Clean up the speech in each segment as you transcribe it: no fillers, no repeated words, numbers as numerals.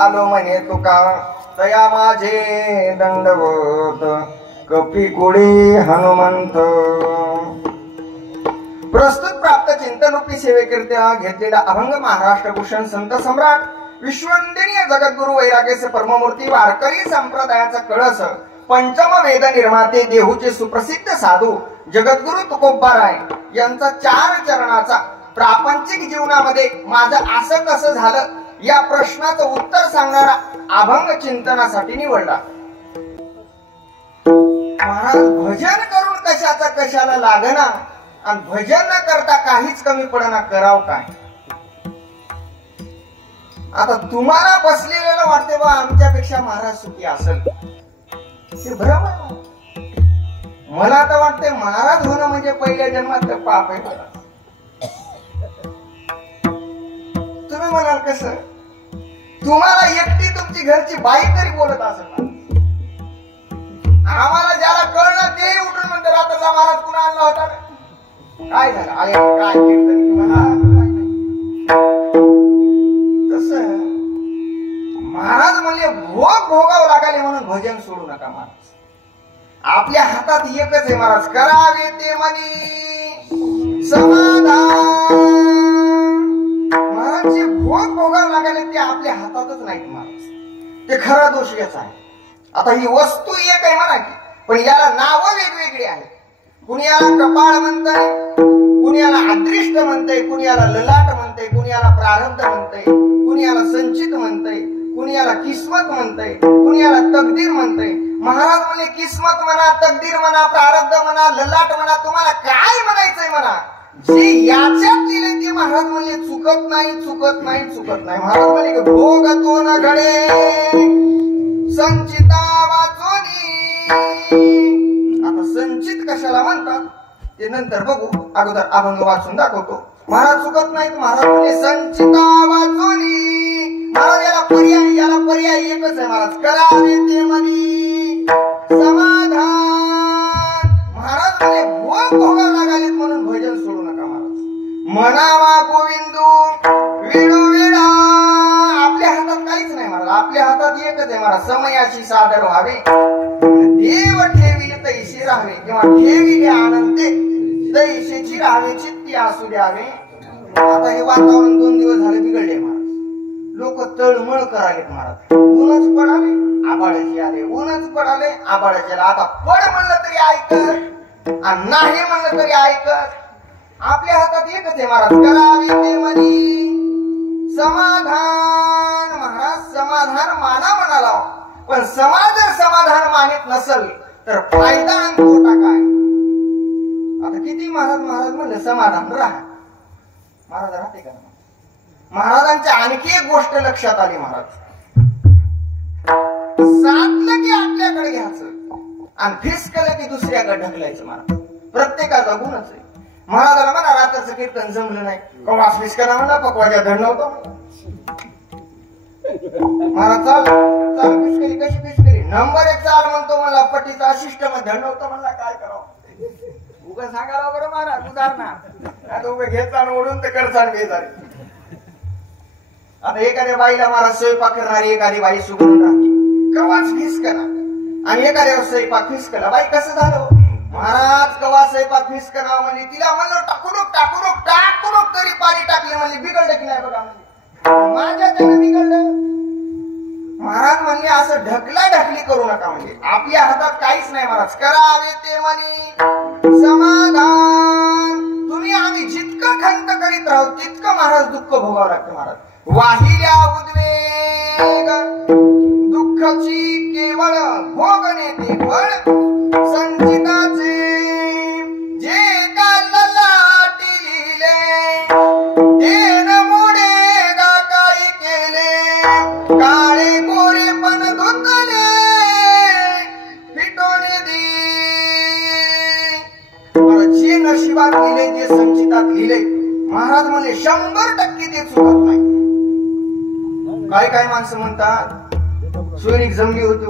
आलो म्हणे तुका तया माझे दंडवत कपी कुडी हनुमंत. प्रस्तुत प्राप्त चिंतनरूपी सेवेकरित्या घेतलेला अभंग महाराष्ट्र भूषण संत सम्राट विश्ववंदनीय जगद्गुरु वैराग्याचे परममूर्ती वारकरी संप्रदायाचा कळस पंचम वेद निर्माते देहूचे सुप्रसिद्ध साधू जगद्गुरु तुकोबाराय यांचा 4 चरणाचा प्रापंचिक जीवनामध्ये माझं असं कसं झालं या प्रश्नाचं उत्तर सांगणारा अभंग चिंतनासाठी निवडला. महाराज भजन करून कशाचा कशाला लागना आणि भजन न करता काहीच कमी पडना कराव काय. आता तुम्हाला बसलेलं वाटते बा आमच्यापेक्षा महाराज सुखी असेल ते भ्रम आहे. मला तर वाटते महाराज होणं म्हणजे पहिल्या जन्मात पाप आहे. तुम्ही म्हणाल कसं तुम्हाला एकटी तुमची घरची बाई तरी बोलत असेल. आम्हाला ज्याला कळलं ते उठून म्हणते रात्रीचा महाराज पुन्हा आणला होता काय झालं आले काय कीर्तन तुम्हाला तसं महाराज म्हणले भोग भोगावं लागले म्हणून भजन सोडू नका. महाराज आपल्या हातात एकच आहे. महाराज करावे ते मनी समाधान. महाराज जे भोग भोगावं लागले ते आपल्या हातातच नाहीत. महाराज ते खरा दोष याचा आहे. आता ही वस्तू एक आहे म्हणा की पण याला नावं वेगवेगळी आहेत. कुणी याला कपाळ म्हणतंय, कुणी याला अदृष्ट म्हणतंय, कुणी याला ललाट म्हणतंय, कुणी याला प्रारब्ध म्हणतंय, कुणी याला संचित म्हणतंय, कुणी याला किस्मत म्हणतंय, कुणी याला तकदीर म्हणतंय. महाराज म्हणले किस्मत म्हणा, तकदीर म्हणा, प्रारब्ध म्हणा, ललाट म्हणा, तुम्हाला काय म्हणायचंय म्हणा. जे याच्यात लिहिले ते महाराज म्हणले चुकत नाही, चुकत नाही, चुकत नाही. महाराज म्हणले की भोग तो न घडे संचिता वाचोनी. आता संचित कशाला म्हणतात ते नंतर बघू. अगोदर अभंग वाचून दाखवतो. महाराज चुकत नाहीत. महाराज म्हणले संचिता वाचोनी. महाराज याला पर्याय एकच आहे. महाराज करावे ते मनी समाधान. महाराज म्हणले भोग भोगावं लागलेत म्हणून भजन सोडू नका. महाराज म्हणावा गोविंदू विडू विडा. आपल्या हातात काहीच नाही महाराज. आपल्या हातात एकच आहे. महाराज समयाशी सादर व्हावे, देव ठेविले तैसे राहावे किंवा ठेविले आनंदे तैसेची राहावे, चित्ती असू द्यावे. आता हे वातावरण 2 दिवस झाले बिघडले. महाराज लोक तळमळ करालेत. महाराज ऊनच पडाले आबाळाचे आले, ऊनच पडाले आबाळाचे आले. आता पड म्हणलं तरी ऐकत आणि नाही म्हणलं तरी ऐकत. आपल्या हातात एकच आहे. महाराज करावे ते मनी समाधान. महाराज समाधान माना म्हणाला पण समाज जर समाधान मानित नसेल तर फायदा आणि तोटा काय. आता किती महाराज म्हणलं समाधान राहा. महाराज राहते का. महाराजांच्या आणखी एक गोष्ट लक्षात आली. महाराज साधलं की आपल्याकडे घ्यायचं आणि फिसकलं की दुसऱ्याकडे ढकलायचं. महाराज प्रत्येकाचा गुणच आहे. महाराजाला म्हणा रात्रचं कीर्तन जमलं नाही कवास फिसकला म्हणला पकवाच्या धड नव्हतं. महाराज चाल फिसकरी कशी फिसकरी नंबर 1 चाल म्हणतो मला पट्टीचा अशिष्ट मध्ये धड नव्हतं म्हणला काय करावं. उगा सांगायला बरं महाराज उदाहरणा आता उभे घेतला ओढून तर करचाल बेजारी. आता एखाद्या बाईला महाराज स्वयंपाक करणारी एखादी बाई सुगरून राहते कवाच फिसकला आणि एखाद्या स्वयंपाक फिसकला. बाई कसं झालं महाराज कवा स्वयंपाक फिसकनाव म्हणजे तिला म्हणलं टाकून तरी पाणी टाकले म्हणजे बिघडलं की नाही बघा म्हणजे माझ्या त्यानं बिघडलं. महाराज म्हणले असं ढकली करू नका म्हणजे आपल्या हातात काहीच नाही महाराज. करावे ते म्हणे समाधान. तुम्ही आम्ही जितकं खंत करीत राहू तितकं महाराज दुःख भोगावं लागतं महाराज. वाहिल्या उद्वेग दुःखाची केवळ भोगणे ते फळ संचिताचे जे काल लाटी लिहिले ते नमुडे गाकाळी केले काळे गोरे पण धुतले फिटोने दी. जे नशिबात लिहिले जे संचितात लिहिले महाराज म्हणले 100% ते चुकत नाही. काय माणसं म्हणतात सोयरीक जमली होती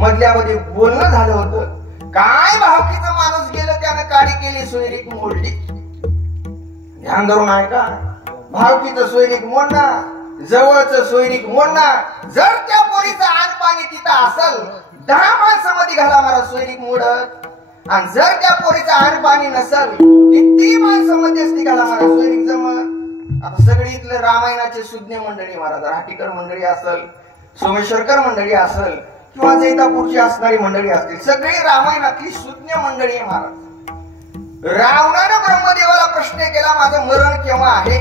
मधल्यामध्ये बोलणं झालं होतं काय भावकीचा माणूस गेलं त्यानं काडी केली सोयरीक मोडली. ध्यान धरून आहे का भावकीचं सोयरीक मोडणार जवळचं सोयरीक मोडणार. जर त्या पोरीचं आण पाणी तिथं असल 10 माणसामध्ये घाला मला सोयरीक मोडत आणि जर त्या पोरीचं आण पाणी नसल किती माणसामध्येच ती घाला मला सोयरीक जमत. आता सगळी इथलं रामायणाचे सुज्ञ मंडळी महाराज राठीकर मंडळी असल सोमेश्वरकर मंडळी असल किंवा जैतापूरची असणारी मंडळी असतील सगळी रामायणातली सुज्ञ मंडळी आहे महाराज. रावणानं ब्रह्मदेवाला प्रश्न केला माझं मरण केव्हा आहे.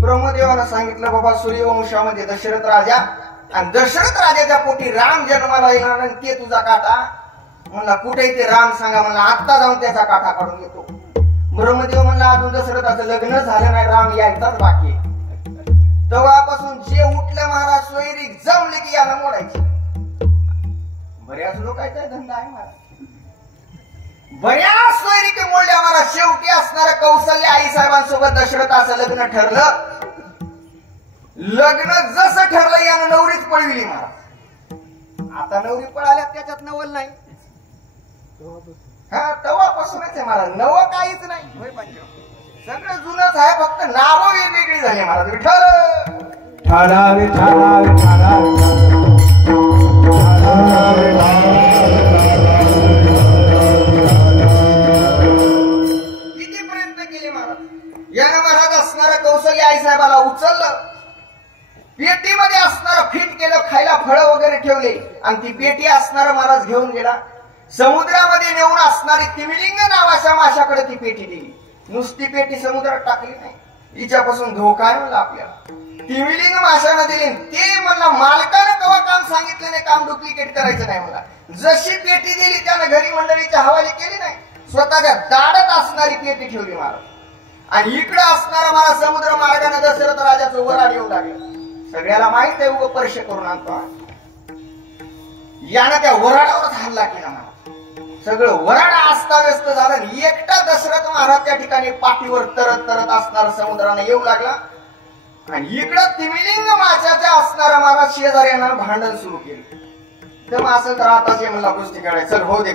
ब्रह्मदेवानं सांगितलं बाबा सूर्यवंशामध्ये दशरथ राजा आणि दशरथ राजाच्या पोटी राम जन्माला येणार आणि ते तुझा काटा. म्हणला कुठे ते राम सांगा. म्हणला आत्ता जाऊन त्याचा काटा काढून येतो. ब्रह्मदेव म्हणला अजून दशरथाचं लग्न झालं नाही राम यायचाच बाकी. तेव्हापासून जे उठलं महाराज सोयरीक जमले की याला मोडायचे. बऱ्याच लोकांचा धंदा आहे महाराज. बऱ्याच सोयरीक मोडल्या महाराज. शेवटी असणाऱ्या कौशल्य आई साहेबांसोबत दशरथाचं लग्न ठरलं. लग्न जसं ठरलं यानं नवरीच पळविली महाराज. आता नवरी पळाल्या त्याच्यात नवल नाही. हा तेव्हापासूनच आहे महाराज नवं काहीच नाही. सगळं जुनच आहे फक्त नावं वेगवेगळी झाली महाराज. विठ्ठल ठाणावे किती प्रयत्न केले महाराज. यानं महाराज असणारं कौशल्य आई साहेबाला उचललं पेटीमध्ये असणारं फिट केलं खायला फळं वगैरे ठेवले आणि ती पेटी असणारं महाराज घेऊन गेला. समुद्रामध्ये नेऊन असणारी तिमिलिंग नावाच्या माशाकडे ती पेटी दिली. नुसती पेटी समुद्रात टाकली नाही. हिच्यापासून धोका आहे म्हणला आपल्याला. तिमिलिंग माशानं दिली ते म्हणला मालकानं कवा काम सांगितलं नाही काम डुप्लिकेट करायचं नाही मला. जशी पेटी दिली त्यानं घरी मंडळीच्या हवाली केली नाही. स्वतःच्या दाढत असणारी पेटी ठेवली महाराज. आणि इकडे असणारा मला समुद्र मार्गाने दशरथ राजाचं वराड येऊ लागलं. सगळ्याला माहित आहे उग परिचय करून आणतो. यानं त्या वराडावरच हल्ला केला मला. सगळं वराड अस्ताव्यस्त झालं. एकटा दशरथ महाराज त्या ठिकाणी पाठीवर तरत असणारा समुद्राने येऊ लागला. आणि इकडं तिमिलिंग माशाच्या असणारा महाराज शेजाऱ्यानं भांडण सुरू केलं. तर असं तर आता जे म्हणला गोष्टी करायचं चल हो दे.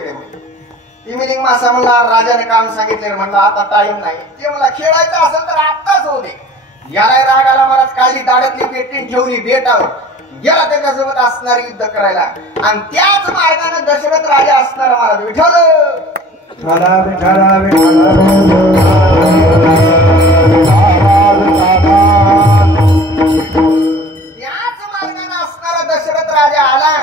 तिमिलिंग मासा म्हणला राजाने काम सांगितलं म्हणला आता टाइम नाही. ते मला खेळायचं असेल तर आत्ताच हो दे. याला राग आला महाराज. काळजी दाढतली पेटीन ठेवली बेटावर गेला त्याच्यासोबत असणारी युद्ध करायला. आणि त्याच मार्गाने दशरथ राजा असणारा महाराज. विठ्ठल त्याच मार्गाने असणारा दशरथ राजा आला.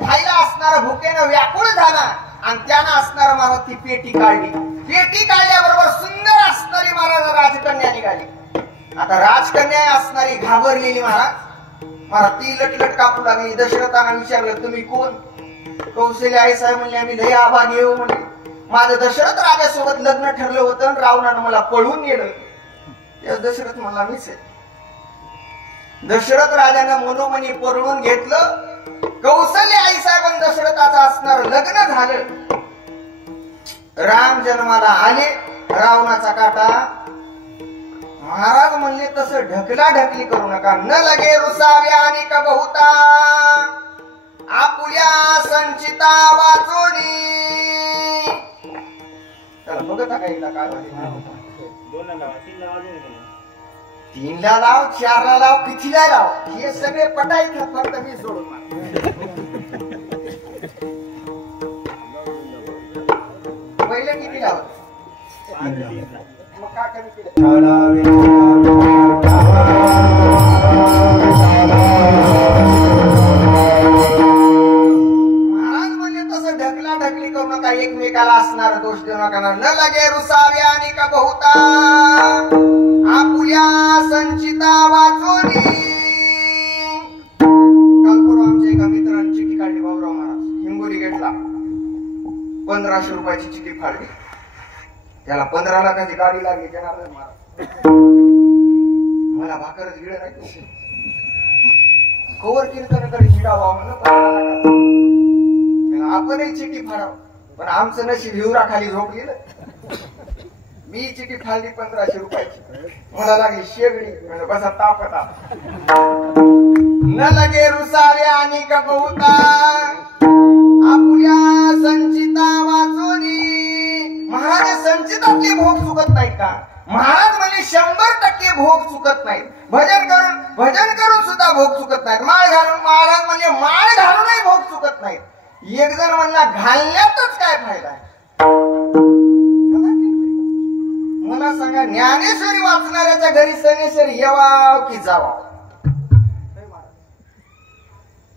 खायला असणारा भुकेनं व्याकुळ झाला आणि त्यानं असणारा महाराज ती पेटी काढली. पेटी काढल्याबरोबर सुंदर असणारी महाराज राजकन्या निघाली. आता राजकन्या असणारी घाबरलेली महाराज. महाराज ती लटलट कापू लागली. दशरथानं विचारलं तुम्ही कोण. कौशल्य आई साहेब म्हणले आम्ही लय आभाग येऊ म्हणजे माझं दशरथ राजासोबत लग्न ठरलं होतं आणि रावणानं मला पळवून नेलं. त्या दशरथ मला मीच आहे. दशरथ राजानं मनोमनी पळवून घेतलं. कौशल्य आई साहेबांनी दशरथाचं असणार लग्न झालं. राम जन्माला आले. रावणाचा काटा महाराज म्हणले तसं ढकली करू नका. न लगे रुसाव्या आणि का बहुता आपुल्या संचिता वाचोनी. चला बघत का एकदा काय तीनला लाव 4ला लाव कितीला लाव हे सगळे पटायचं फक्त मी सोडून बैल किती लावत मग का कमी केलं ढकली करू नका एकमेकाला असणार दोष देऊ नका न लगे रुसावे आणि का बहुता आपुल्या संचिता वाचोनी काल परवा आमच्या एका मित्रांनी चिठ्ठी काढली बाबूराव महाराज हिंगोली गेटला 1500 रुपयाची चिठ्ठी फाडली त्याला 15 लाखाची गाडी लागली जनार्दन महाराज मला भाकरच गिळ नाही कवर कीर्तनाकडे हिडावा म्हणून 15 लाखाची आपणही चिठ्ठी फाडाव पण आमचं नशीब हिवराखाली झोपलेलं मी चिठ्ठी फाडली 1500 रुपयाची मला लागली शेगडी म्हणजे बसा तापता न लगे रुसावे आणि का बहुता आपुल्या संचिता वाचोनी महाराज संचितातले भोग चुकत नाहीत का महाराज म्हणजे 100% भोग चुकत नाहीत भजन करून सुद्धा भोग चुकत नाहीत माळ घालून महाराज म्हणजे माळ घालूनही भोग चुकत नाहीत एक जण म्हणला घालण्यातच काय फायदा आहे मला सांगा ज्ञानेश्वरी वाचणाऱ्याच्या घरी सनेश्वरी येवाव की जावाव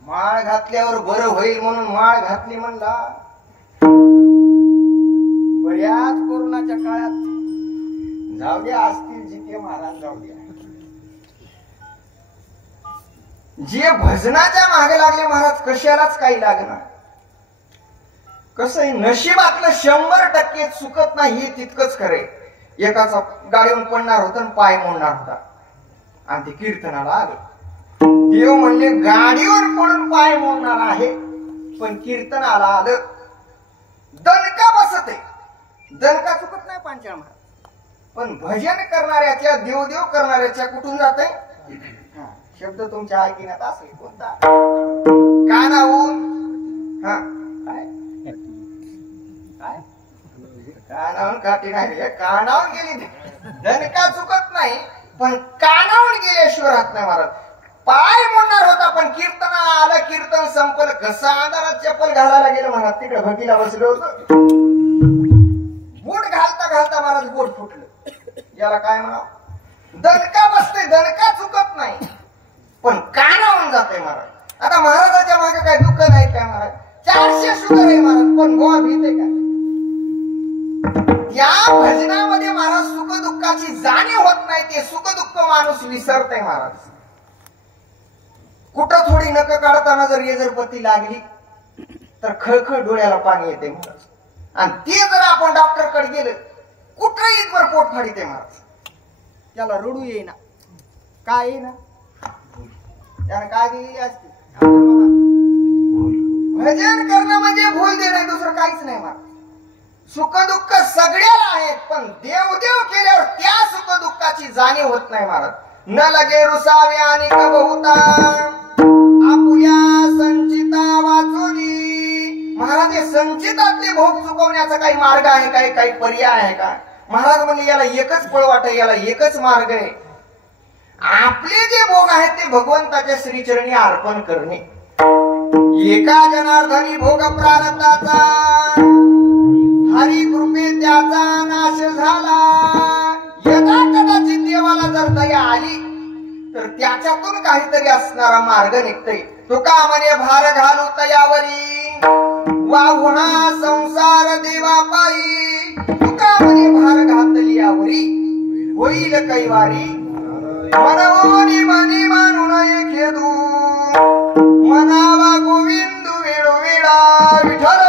माळ घातल्यावर बरं होईल म्हणून माळ घातली म्हणला बऱ्याच कोरोनाच्या काळात जाऊ द्या असतील जिथे महाराज जाऊ द्या जे भजनाच्या मागे लागले महाराज कशालाच काही लागणार कसं आहे नशिबातलं 100% चुकत नाही हे तितकंच खरे एकाचा गाडीवर पडणार होता आणि पाय मोडणार होता आणि ते कीर्तनाला आलं देव म्हणले गाडीवर पडून पाय मोडणार आहे पण कीर्तनाला आलं दणका बसत आहे दणका चुकत नाही पांचाळ महाराज पण भजन करणाऱ्याच्या देवदेव करणाऱ्याच्या कुठून जात आहे शब्द तुमच्या ऐकण्यात असेल कोणता कानावून हा कानावून काठी नाही कानावून गेली दणका चुकत नाही पण कानावून गेल्याशिवाय राहत नाही महाराज पाय मोडणार होता पण कीर्तनाला आलं कीर्तन संपलं कसं अंधारात चप्पल घालायला गेलं महाराज तिकडे भटीला बसलं होतं बूट घालता घालता महाराज बोट फुटलं याला काय म्हणावं दणका बसते दणका चुकत नाही पण कानावून जाते महाराज आता महाराजाच्या मागे काय दुःख नाही काय महाराज 400 शुगर आहे महाराज पण गोवा भीते का या भजनामध्ये महाराज सुख दुःखाची जाणीव होत नाही ते सुख दुःख माणूस विसरते महाराज कुठं थोडी नख काढताना जर येजरपत्ती लागली तर खळखळ डोळ्याला पाणी येते महाराज आणि ते जर आपण डॉक्टर कडे गेलं कुठं इथवर पोट फाडीते महाराज त्याला रडू येईना काय येईना त्याने काय दिलेली असते भजन करणं म्हणजे भूल देणं दुसरं काहीच नाही महाराज सुख दुःख सगळ्याला आहेत पण देवदेव केल्यावर त्या सुख दुःखाची जाणीव होत नाही महाराज न लगे रुसावे आणि का बहुता आपुल्या संचिता वाचोनी महाराज संचितातले भोग चुकवण्याचा काही मार्ग आहे काय काही पर्याय आहे का महाराज म्हणजे याला एकच पळवाट आहे याला एकच मार्ग आहे आपले जे भोग आहेत ते भगवंताच्या श्रीचरणी अर्पण करणे एका जनार्दनी भोग प्रारब्धाचा हरी कृपे त्याचा नाश झाला यदा कदाचित देवाला जर दया आली तर त्याच्यातून काहीतरी असणारा मार्ग निघतोय तुका म्हणे भार घालू तयावरी वाहुणा संसार देवा पायी तुका म्हणे भार घातली यावरी होईल कैवारी मनवोनी मनी मानून खेदू मनावा गोविंदू वेळोवेळा विठ्ठल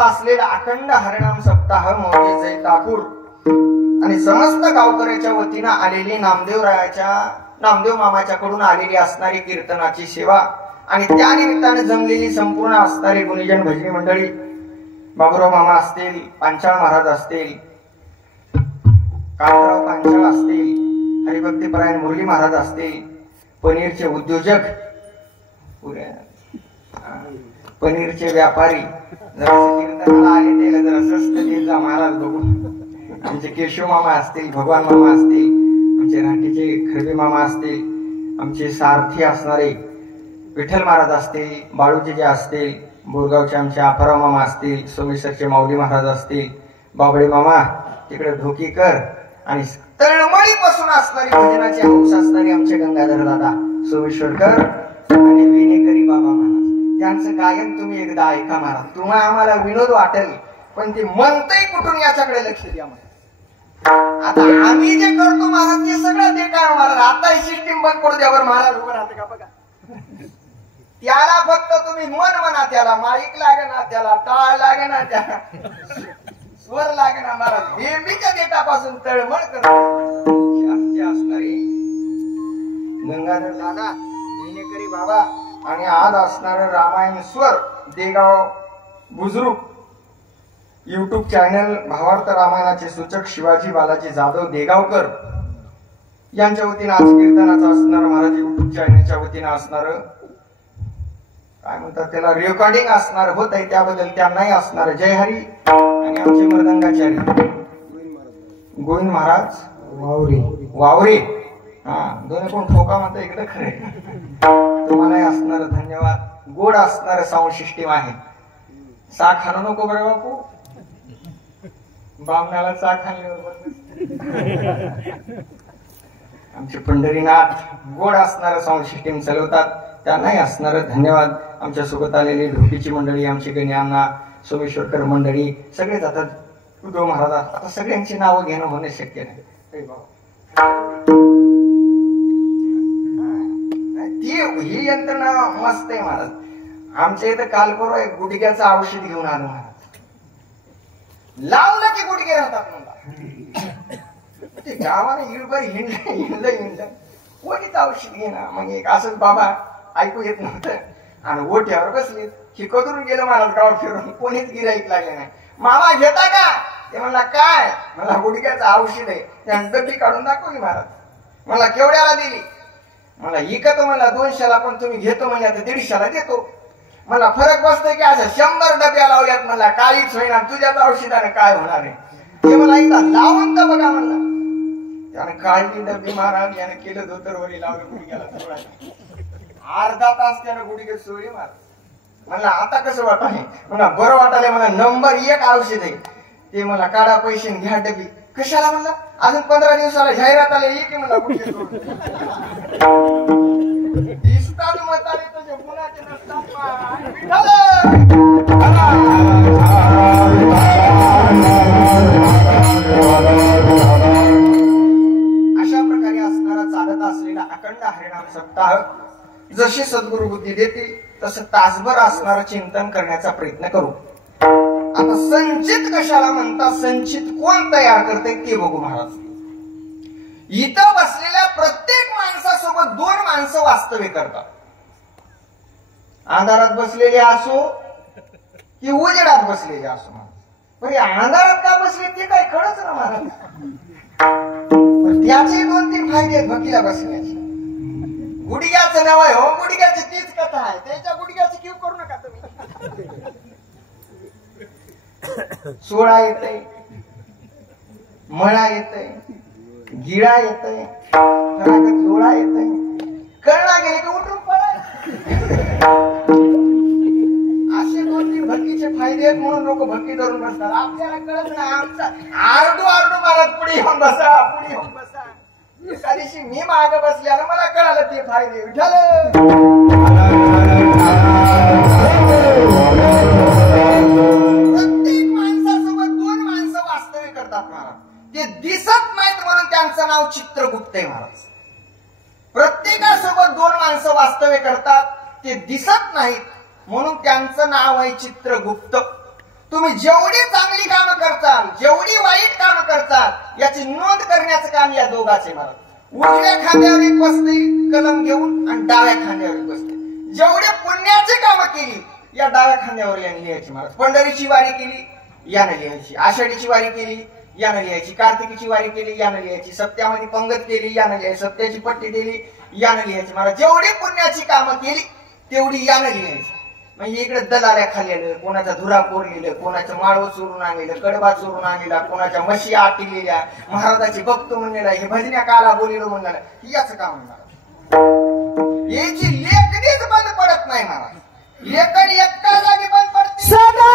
असलेला अखंड हरिनाम सप्ताह मौजे जय ठाकूर आणि समस्त गावकऱ्याच्या वतीने आलेली नामदेव मामाच्या कडून आलेली असणारी कीर्तनाची सेवा आणि त्या निमित्ताने जमलेली संपूर्ण असणारी गुणीजन भजनी मंडळी बाबूराव मामा असतील पांचाळ महाराज असतील कांतराव पांचाळ असतील, हरिभक्तीपरायण मुरली महाराज असतील, पनीरचे उद्योजक, पनीरचे व्यापारी जरा कीर्तनाला आले त्याला जरा स्वस्त देत जा महाराज बघू. आमचे केशव मामा असतील, भगवान मामा असतील, आमचे राठीचे खरबे मामा असतील, आमचे सारथी असणारे विठ्ठल महाराज असतील, बाळूचे जे असतील, बोरगावचे आमचे आफाराव मामा असतील, सोमेश्वरचे माऊली महाराज असतील, बाबळे मामा तिकडे ढोकीकर आणि तळमळीपासून असणारी भजनाची हौस असणारी आमचे गंगाधर दादा सोमेश्वरकर आणि विनेकरी बाबा महाराज, त्यांचं गायन तुम्ही एकदा ऐका महाराज. तुम्हाला आम्हाला विनोद वाटेल पण ते म्हणतंय कुठून याच्याकडे लक्ष द्या महाराज. आता आम्ही जे करतो महाराज ते सगळं ते काय महाराज. आता ही सिस्टीम बंद पडू द्यावर महाराज उभं राहते का बघा. त्याला फक्त तुम्ही मन म्हणा, त्याला माईक लागे ना, त्याला टाळ लागे ना, त्याला स्वर लागे ना महाराज. बेंबीच्या देठापासून तळमळ करतो असणारे गंगाधर दादा विनेकरी बाबा आणि आज असणार रामायण स्वर देगाव बुजुर्ग युट्यूब चॅनल भावार्थ रामायणाचे सूचक शिवाजी बालाजी जाधव देगावकर यांच्या वतीनं आज कीर्तनाचं असणार महाराज युट्यूब चॅनलच्या वतीनं असणार काय म्हणतात त्याला रेकॉर्डिंग असणार होत आहे, त्याबद्दल त्यांनाही असणार जय हरी. आणि आमचे मृदंगाचार्य गोविंद महाराज वावरे हा दोन्ही कोण ठोका म्हणता इकडे खरे. तुम्हालाही असणार धन्यवाद. गोड असणार साऊंड सिस्टीम आहे. चा खाणं नको बरं बापू, बामणाला चा खाल्ल्यावर आमचे पंढरीनाथ गोड असणार साऊंड सिस्टीम चालवतात, त्यांनाही असणार धन्यवाद. आमच्या सोबत आलेली ढोकीची मंडळी, आमची गण्यांना सोमेश्वरकर मंडळी सगळेच आता उद्धव महाराज, आता सगळ्यांची नावं घेणं होणे शक्य नाही. ही यंत्रणा मस्त आहे महाराज. आमच्या इथं काल परवा एक गुडघ्याचं औषध घेऊन आलो महाराज. लावलं की गुडघे राहतात म्हणला. ते गावाने इळभर हिंडलं कोणीच औषध घेणार. मग एक असंच बाबा ऐकू येत नव्हतं आणि ओट्यावर बसले. शिकवून गेलं महाराज गाव फिरून, कोणीच गिराईक लागले नाही. मामा घेता का? ते म्हणला काय? मला गुडघ्याचं औषध आहे. त्यानं डब्बी काढून दाखवली महाराज. मला केवढ्याला दिली? मला इकतो म्हणला 200ला, पण तुम्ही घेतो म्हणजे आता 150ला देतो. मला फरक बसतोय की असं 100 डब्या लावल्यात. मला काहीच होईना, तुझ्याच औषधाने काय होणार आहे ते मला एकदा लावून तर बघा म्हणला. त्याने काढली डबी महाराज, याने केलं धोतरवरी लावलं गुडघ्याला चोळायला. अर्धा तास त्याने गुडघे चोळी महाराज. म्हणला आता कसं वाट आहे? म्हणला बरं वाटायला. मला नंबर 1 औषध आहे ते. मला काढा पैसे घ्या डबी. कशाला म्हणला? अजून 15 दिवसाला जाहिरात आले की म्हणला गुडघे चोळून दिसतात म्हातारे तुझे गुणाचे नसतात. अशा प्रकारे असणारा चालत असलेला अखंड हरिनाम सप्ताह जशी सद्गुरु बुद्धी देतील तसं तासभर असणारं चिंतन करण्याचा प्रयत्न करू. आता संचित कशाला म्हणतात, संचित कोण तयार करते ते बघू महाराज. इथं बसलेल्या प्रत्येक माणसासोबत 2 माणसं वास्तव्य करतात. अंधारात बसलेले असो की उजेडात बसलेले असो महाराज. पण अंधारात का बसले ते काय कळच ना महाराज. त्याचे 2-3 फायदे आहेत भक्तीला बसण्याचे. गुडघ्याचं नाव आहे हो, गुडघ्याची तीच कथा आहे. त्याच्या गुडघ्याची किव करू नका तुम्ही. सोळा येतय, मळा येतय, गिळा येतय, लोळा येतय. कळला गेले की उठून पळा. असे 2-3 भक्तीचे फायदे आहेत म्हणून लोक भक्ती धरून बसतात. आपल्याला कळत नाही. आमचा आरडू महाराज पुढे येऊन बसा, पुढे येऊन बसा. एका दिवशी मी मागे बसल्यानं मला कळालं ते फायदे. विठ्ठल प्रत्येक माणसासोबत 2 माणसं वास्तव्य करतात महाराज. ते दिसत नाहीत म्हणून त्यांचं नाव चित्रगुप्त आहे महाराज. प्रत्येकासोबत 2 माणसं वास्तव्य करतात, ते दिसत नाहीत म्हणून त्यांचं नाव आहे चित्रगुप्त. तुम्ही जेवढी चांगली कामं करताल, जेवढी वाईट कामं करताल, याची नोंद करण्याचं काम या दोघांचे महाराज. उजव्या खांद्यावर एक बसते कलम घेऊन आणि डाव्या खांद्यावर एक बसते. जेवढे पुण्याची कामं केली या डाव्या खांद्यावर याने लिहायची महाराज. पंढरीची वारी केली याने लिहायची, आषाढीची वारी केली यानं लिहायची, कार्तिकीची वारी केली यानं लिहायची, सप्त्यामध्ये पंगत केली यानं लिहायची, सप्त्याची पट्टी दिली यानं लिहायची. मला जेवढी पुण्याची कामं केली तेवढी यानं लिहायची. म्हणजे इकडे दलाल्या खाल्लेलं, कोणाचा धुरा कोरलेलं, कोणाचं माळव चोरून आणलेलं, कडबा चोरून आणलेला, कोणाच्या म्हशी आटिलेल्या, महाराजाची बघतो म्हणलेला, हे भजन्या काला बोलिलो म्हणलेला, याच काम म्हणणार. याची लेखणीच बंद पडत नाही मला. लेखन एका जागी बंद पडते. सदा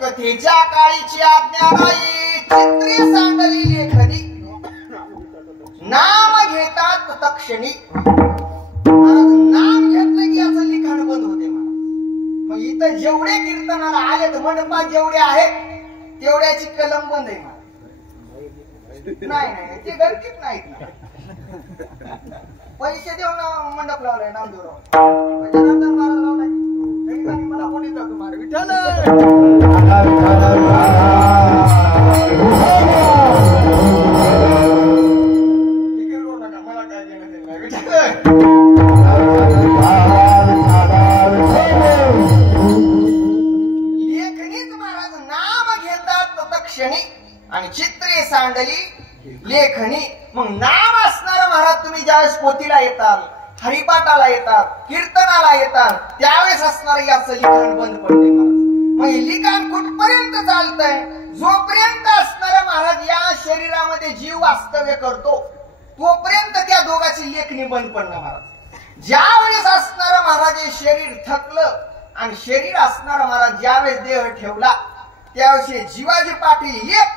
कथेच्या काळीची आज्ञा नाही, चित्री सांडली लेखनी, नाम घेतात तत्क्षणी. नाम घेतलं की याचं लिखाण बंद होते. मग इथं जेवढे कीर्तनाला आलेत मंडपात जेवढे आहेत तेवढ्याची कलम बंद आहे. नाही नाही ते गरजेच नाही. पैसे देऊन मंडप लावलाय नामदेवराव, जनार्दन महाराज लावलाय, मला कोणी जातो मारे विठ्ठल. मला काय देणं नाही विठ्ठल. लेखनीच महाराज नाम घेतात तत्क्षणी आणि चित्रे सांडली लेखनी. मग नाम असणार महाराज तुम्ही ज्यावेळेस पोथीला येताल, हरिपाठाला येतात, कीर्तनाला येतात, त्यावेळेस असणार याचं लिखाण बंद पडते महाराज. मग लिखाण कुठपर्यंत चालतंय? जोपर्यंत असणारा महाराज या शरीरामध्ये जीव वास्तव्य करतो तोपर्यंत त्या दोघांची लेखणी बंद पडणार महाराज. ज्यावेळेस असणारा महाराज हे शरीर थकलं आणि शरीर असणारा महाराज ज्यावेळेस देह ठेवला त्यावेळेस जीवाजी पाटील एक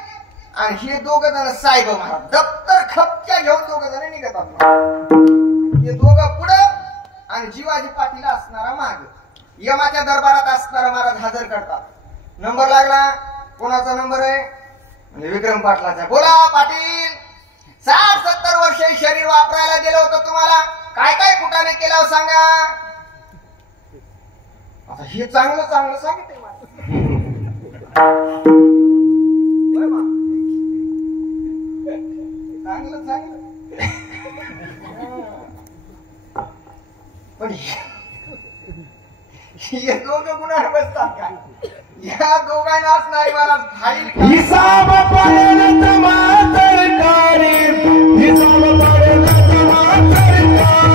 आणि हे दोघ जण साहेब महाराज दप्तर खपक्या घेऊन दोघ जण निघतात. हे दोघं पुढं आणि जीवाजी पाटील असणारा माग. यमाच्या दरबारात असणारा महाराज हजर करतात. नंबर लागला, कोणाचा नंबर आहे? म्हणजे विक्रम पाटलाचा. बोला पाटील, 60-70 वर्ष शरीर वापरायला दिलं होतं तुम्हाला, काय काय कुठाने केलं सांगा. आता हे चांगलं चांगलं सांगितलं चांगलं चांगलं. पण हे दोघं गुन्हा बसतात का? या दोघांना असणारी मला फाईल हिसाब पडेल सरकारी, हिसाब पडेल सरकारी.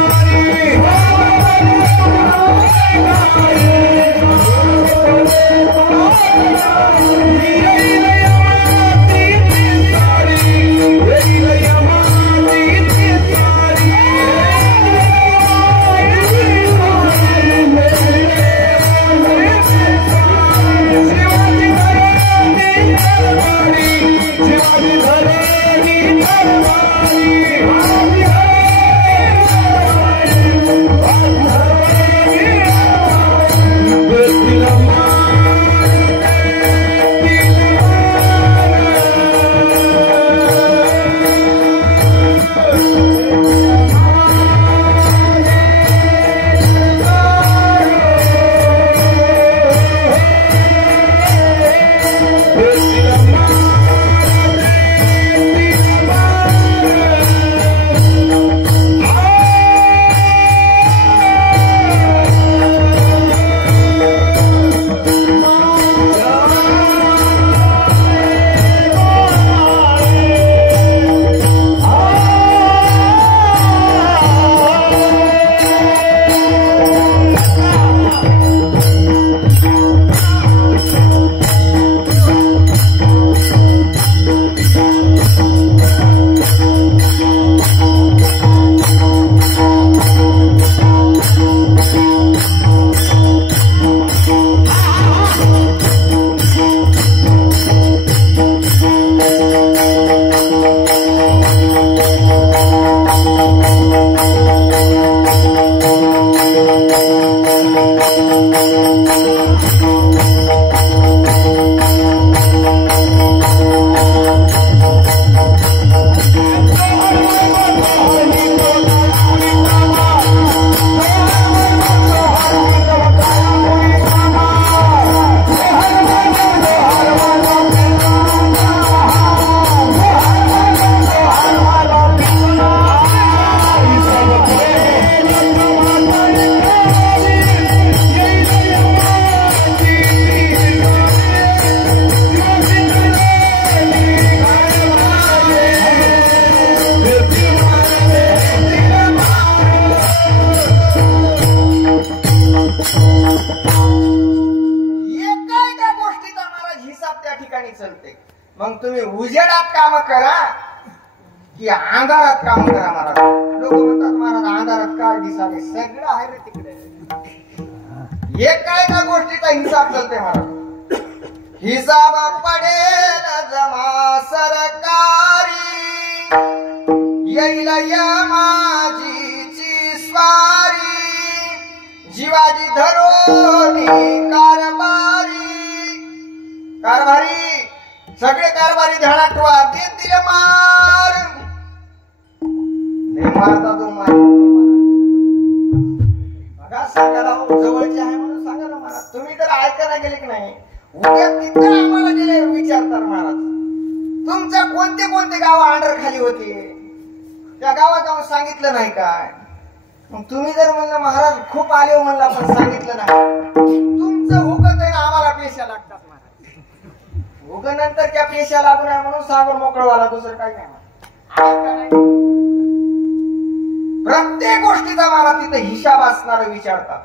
चालते. मग तुम्ही उजेडात काम करा की अंधारात काम करा महाराज. लोक म्हणतात महाराज अंधारात काय दिसाले, सगळं आहे रे तिकडे. एका एका गोष्टीचा हिसाब चालते महाराज. हिसाब पडेल जमा सरकारी, येईल यमाजीची स्वारी, जीवाजी धरोनी कारभारी सगळे कारभारी ध्यानात ठेवा, देतील मार. मारता तो मार बघा. सांगायला जवळचे आहे म्हणून सांगा ना महाराज. तुम्ही तर ऐकायला गेले की नाही, उद्या तिथे आम्हाला गेले विचारतात महाराज तुमच्या कोणते कोणते गाव अंडर खाली होते, त्या गावात जाऊन सांगितलं नाही काय. मग तुम्ही जर म्हणलं महाराज खूप आले म्हणलं पण सांगितलं नाही, तुमचं हुकत आहे ना आम्हाला पेशा लागतात महाराज. हुक नंतर त्या पेशा लागू नये म्हणून सांगून मोकळवाला, दुसरं काही नाही. प्रत्येक गोष्टीचा मला तिथे हिसाब असणार विचारतात.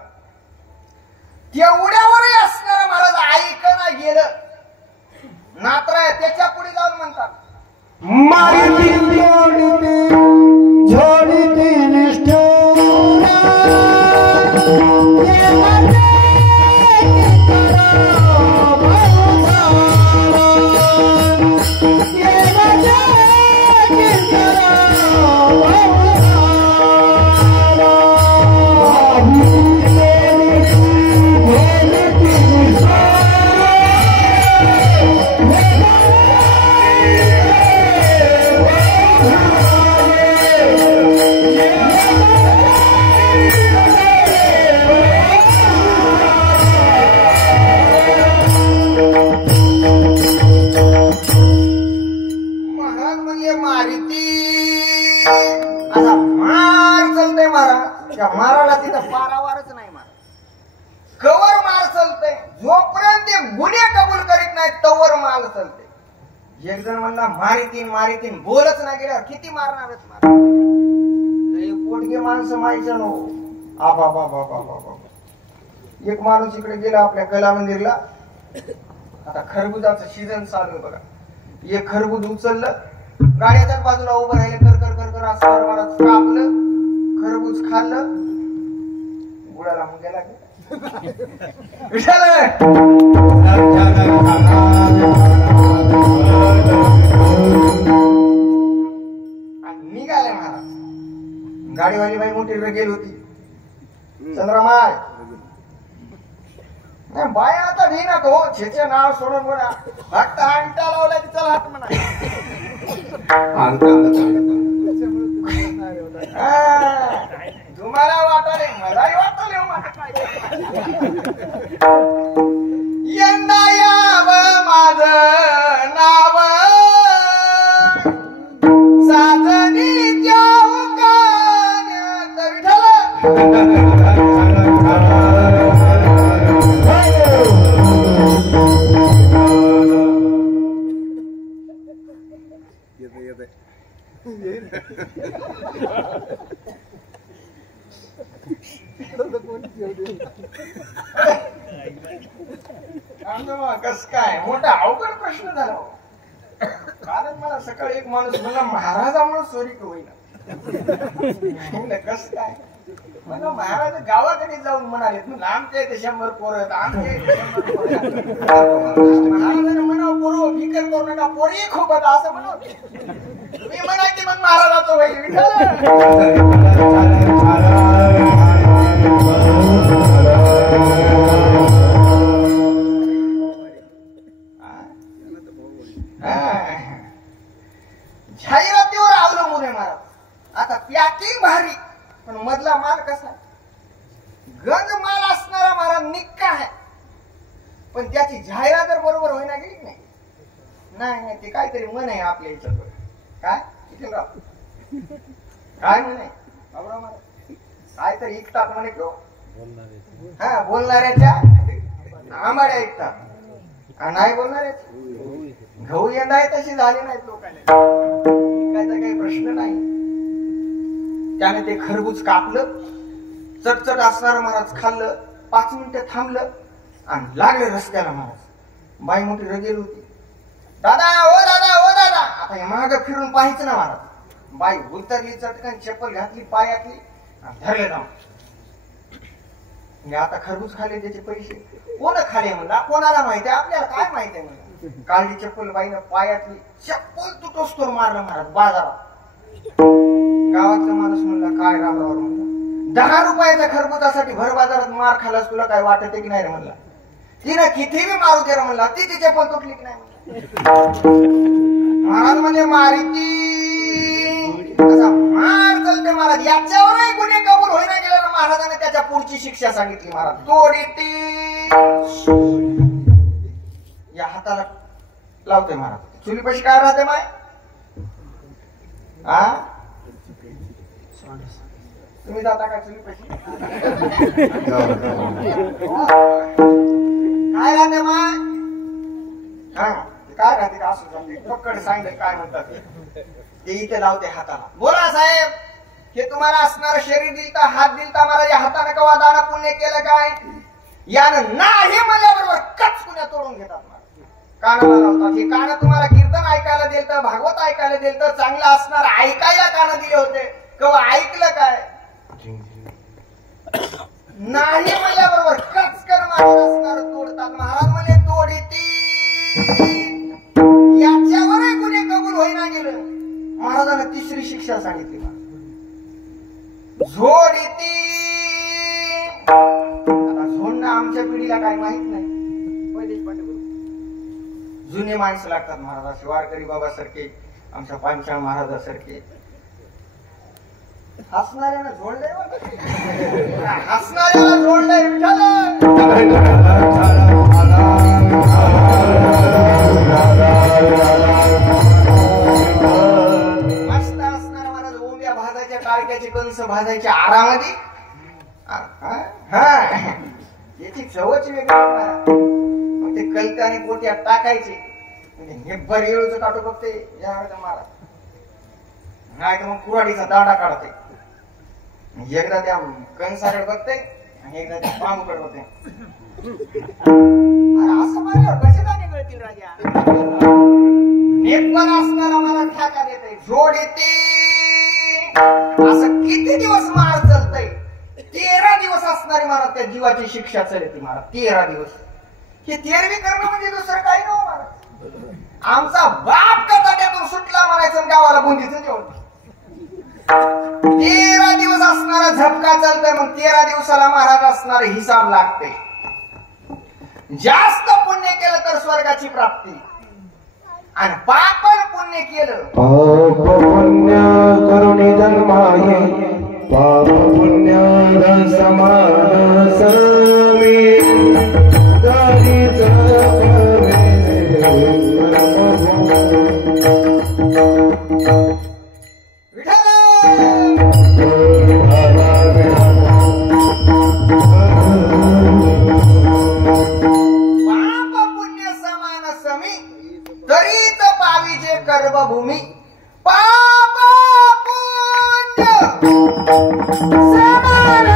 तेवढ्यावरही असणार महाराज ऐकणं गेलं नात्र त्याच्या पुढे जाऊन म्हणतात मारिती झोडीती निष्ठुरा, माराला तिथं पारावारच नाही मार. कवर मार चालतंय जोपर्यंत ते गुन्हे कबूल करीत नाही तवर माल चालते. एक जण म्हणला मारितीन बोलच नाही गेल्यावर किती मारणारच मार. पोटगे माणसं माहिती नो. आबा बाबा बाबा बाबा. एक माणूस इकडे गेला आपल्या कला मंदिरला. आता खरबुजाचं सीझन चालू आहे बघा. एक खरबूज उचललं, गाड्याच्याच बाजूला उभं राहिले, कर कर कर कर असं कापलं, खरबूज खाल्लं, गुळाला मग गेला निघाले महाराज. गाडीवाली बाई मोठी गेली होती. चंद्रमाय नाही बाय आता ना तो छेचे नाव सोडून बोला फक्त अंटा लावला की चला हात म्हणा. तुम्हाला वाटाले मलाही वाटले यंदा याव माझ नाव साजनीच्या उकाण्यात विठ्ठल. कस काय मोठा अवघड प्रश्न झाला. कारण मला सकाळी एक माणूस मला महाराजामुळे चोरी होईना. कस काय मला महाराज गावाकडे जाऊन म्हणाले आमच्या इथे 100 पोरं, आमच्या इथे 100 पोरं. महाराजांना म्हणावं पोरं फिकर करू नका, पोरी खूप होता असं म्हणावं. तुम्ही म्हणा की मग महाराजाचं होईल विठ्ठल. जाहिरातीवर अवलंबून आहे महाराज. आता पॅकिंग भारी पण मधला माल कसा, गंज माल असणारा महाराज निक्का आहे पण त्याची जाहिरात जर बरोबर होईना गेली नाही नाही ते काहीतरी मन आहे आपल्या याच्यावर. काय काय म्हणे काहीतरी ऐकतात म्हणे किंवा हा बोलणाऱ्याच्या आंबाड्या ऐकतात नाही बोलणारे गहू यंदा आहे तशी झाली नाहीत लोकांना. काही प्रश्न नाही. त्याने ते खरबूज कापलं, चटचट असणार महाराज खाल्लं, 5 मिनिटं थांबलं आणि लागले रस्त्याला महाराज. बाई मोठी रगेल होती. दादा ओ दादा ओ दादा. आता हे माग फिरून पाहायचं ना महाराज. बाई उतरली चटकन चप्पल घातली पायातली आणि धरले जाऊन. आता खरबूज खाले त्याचे पैसे कोण खाले म्हणला कोणाला माहिती आपल्याला काय माहिती आहे म्हणलं. काढली चप्पल बाईनं पायातली चप्पल तुटोस तो मारलं महाराज बाजारात. गावातला माणूस म्हणला काय रामरावर म्हणला 10 रुपयाच्या खरबुजासाठी भर बाजारात मार खालास तुला काय वाटत की नाही रे म्हणला. तिनं किती बी मारू दे म्हणला ती तिच्या पण तुटली की नाही महाराज म्हणजे मारिती असा मार चलते महाराज. याच्यावरही गुन्हे कबूल होईना गेला ना महाराजाने त्याच्या पुढची शिक्षा सांगितली महाराज. तोडीती या हाताला लावते महाराज. चुलीपाशी काय राहते माय आ तुम्ही जाता का चुलीपाशी काय राहते माय हा काय राहते का असं जाते पकड सांगितलं काय म्हणतात ते इथे लावते हाताला. बोला साहेब हे तुम्हाला असणार शरीर दिलता हात दिलता मला या हाताने कवा दाना पुण्य केलं काय यानं नाही म्हणल्याबरोबर कचकुन्या तोडून घेतात कानाला लावतात. हे कान तुम्हाला कीर्तन ऐकायला दिलतं भागवत ऐकायला दिलतं चांगलं असणार ऐकायला कान दिले होते कवा ऐकलं काय नाही म्हणल्याबरोबर कचकन मारत असणार तोडतात. महाराज म्हणले तोडीती याच्यावरही गुन्हे कबूल होईना गेलं. महाराजांना तिसरी शिक्षा सांगितली झोडीती. आता झोडणं आमच्या पिढीला काय माहित नाही. जुने माणसं लागतात महाराज असे वारकरी बाबा सारखे आमच्या पांचाळ महाराजासारखे. हसणाऱ्याला जोडलंय हसणाऱ्याला जोडलंय मस्त असणार महाराज. ओंब्या भाजायच्या टाळक्याचे कंस भाजायचे आरामध्ये याची चवच वेगळी. मग ते कलते आणि पोट्यात टाकायचे हे बरेळूच काढू बघते यावेळेला महाराज नाही तर मग कुऱ्हाडीचा दाडा काढते. एकदा त्या कंसाकडे बघते आणि एकदा त्या पामूकडे बघते. असं मारल्यावर कसे दाणे मिळतील राजा. नेटवर असणारा मला ठाका देते जोड येते. असं किती दिवस मार चालतय 13 दिवस असणारी महाराज त्या जीवाची शिक्षा चालते महाराज. 13 दिवस हे 13वी करणं म्हणजे दुसरं काही नव्हतं महाराज. आमचा बाप कचाट्यातून सुटला म्हणायचं गावाला बुंदीचं जेवण. 13 दिवस असणारा झपका चालतोय मग 13 दिवसाला महाराज असणारे हिसाब लागते. जास्त पुण्य केलं तर स्वर्गाची प्राप्ती आणि पापण पुण्य केलं पाप पुण्य करुणी जन्माये पाप पुण्य समान समी तरीच पाविजे कर्मभूमी पाप पुण्य समान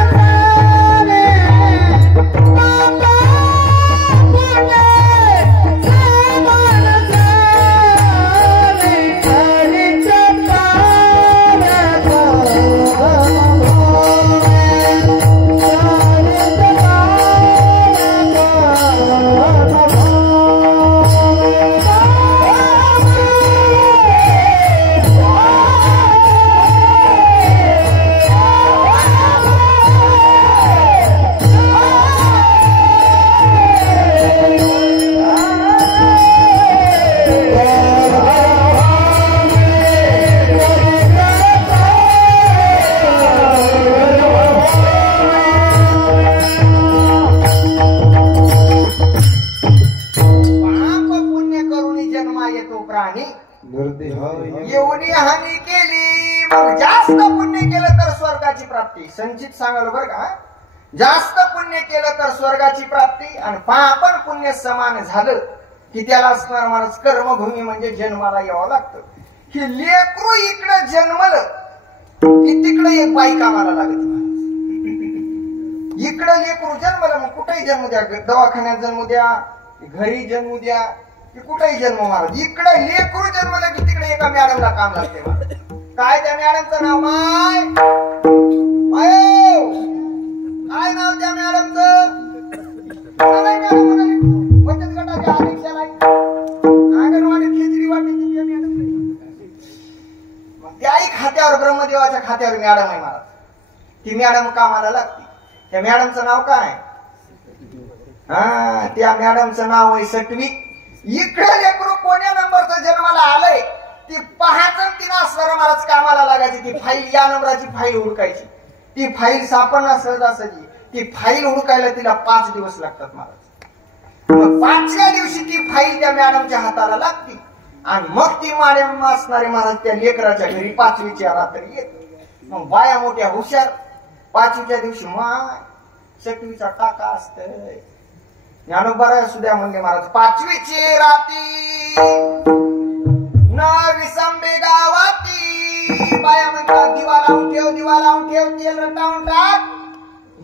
एवढी हानी केली मग जास्त पुण्य केलं तर स्वर्गाची प्राप्ती. संचित सांगाल बरं का. जास्त पुण्य केलं तर स्वर्गाची प्राप्ती आणि पापण पुण्य समान झालं की त्याला असणार माणूस कर्मभूमी म्हणजे जन्माला यावं लागतं. हे लेकरू इकडं जन्मलं की तिकडे एक बाई कामाला लागत. इकडं लेकरू जन्मलं मग कुठेही जन्म द्या दवाखान्यात जन्म द्या घरी जन्म द्या की कुठेही जन्म महाराज. इकडे लेकरू जन्मला की तिकडे एका मॅडमला काम लागते महाराज. काय त्या मॅडमचं नाव? काय नाव त्या मॅडमचं? बचत गटाच्या अध्यक्षाला अंगणवाडीत खिचडी वाटते त्या मॅडम. त्याही खात्यावर ब्रह्मदेवाच्या खात्यावर मॅडम आहे महाराज. ती मॅडम कामाला लागते. त्या मॅडमचं नाव काय? त्या मॅडमचं नाव आहे सटवी. इकडे लेकरू कोण्या नंबरचं जन्माला आलंय ती पाहायचं, तिनं असणारा महाराज कामाला लागायची. ती फाईल, या नंबराची फाईल हुडकायची. ती फाईल सापडणार सहजासहजी. ती फाईल हुडकायला तिला 5 दिवस लागतात महाराज. मग 5व्या दिवशी ती फाईल त्या मॅडमच्या हाताला लागते आणि मग ती मॅडम असणारे महाराज त्या लेकराच्या घरी 5वीच्या रात्री येत. मग बाया मोठ्या हुशार. 5वीच्या दिवशी माय सटवीचा टाका असतय. ज्ञानोबा सुद्धा म्हणले महाराज 5वीची राती न विसंबे गावाती. बाया म्हणतात दिवा लावून ठेव, दिवा लावून ठेव, तेल रटावून टाक.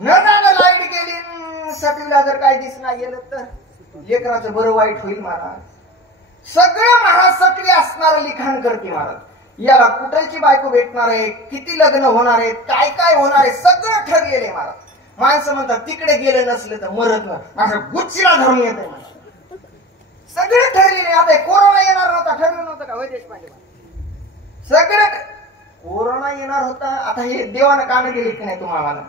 न झालं लाईट गेली. सटवीला जर काय दिसना गेलं तर लेकराचं बरं वाईट होईल महाराज. सगळं महाराज सटवी असणारं लिखाण करते महाराज. याला कुठलची बायको भेटणार आहे, किती लग्न होणार आहे, काय काय होणार आहे, सगळं ठरलेलं महाराज. माणसं म्हणतात तिकडे गेले नसले तर मरत ना, असं गुच्चीला धरून येते महाराज. सगळं ठरलेले. आता कोरोना येणार नव्हता, ठरलं नव्हतं का देशपांडे? सगळं कोरोना येणार होता. आता हे देवानं कान गेले की नाही तुम्हाला?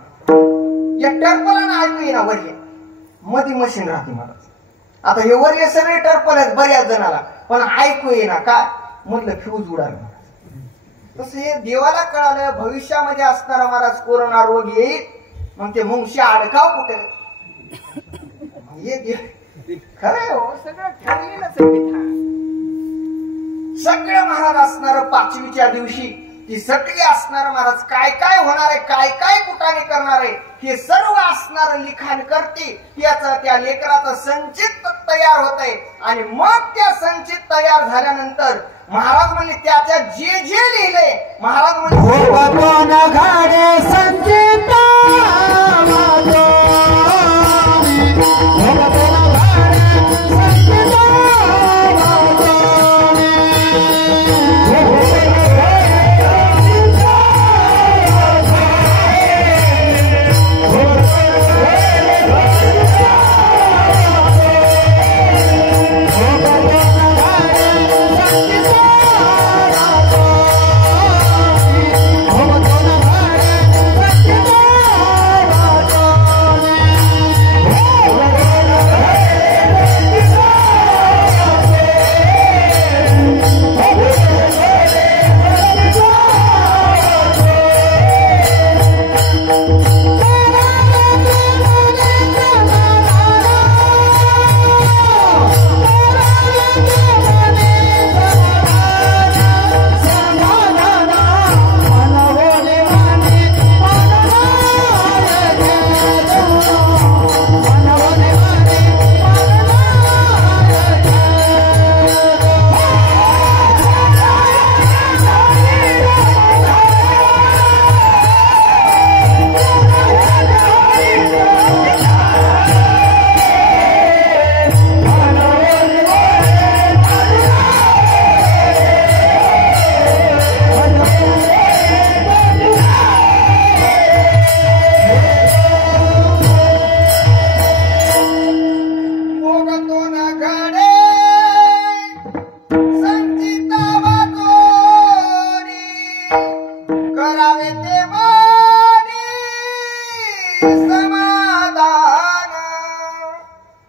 या टर्पलानं ऐकू येणार वरले मधी मशीन राहते महाराज. आता हे वरले सगळे टर्पल आहेत बऱ्याच जणाला, पण ऐकू येईना. काय म्हटलं? फ्यूज उडाला. तसं हे देवाला कळालं भविष्यामध्ये असणारा महाराज कोरोना रोग येईल. मग ते मुंगशी अडकाव कुठे? खरं हो, सगळं ठरलेलंच. सगळं महाराज असणार 5वीच्या दिवशी. ती सगळी असणार महाराज काय काय होणार आहे, काय काय कुठाने करणार आहे, हे सर्व असणार लिखाण करते. त्याचं त्या लेकराचं संचित तयार होत आहे. आणि मग त्या संचित तयार झाल्यानंतर महाराज म्हणजे त्याच्या जे जे लिहिले महाराज म्हणजे संचित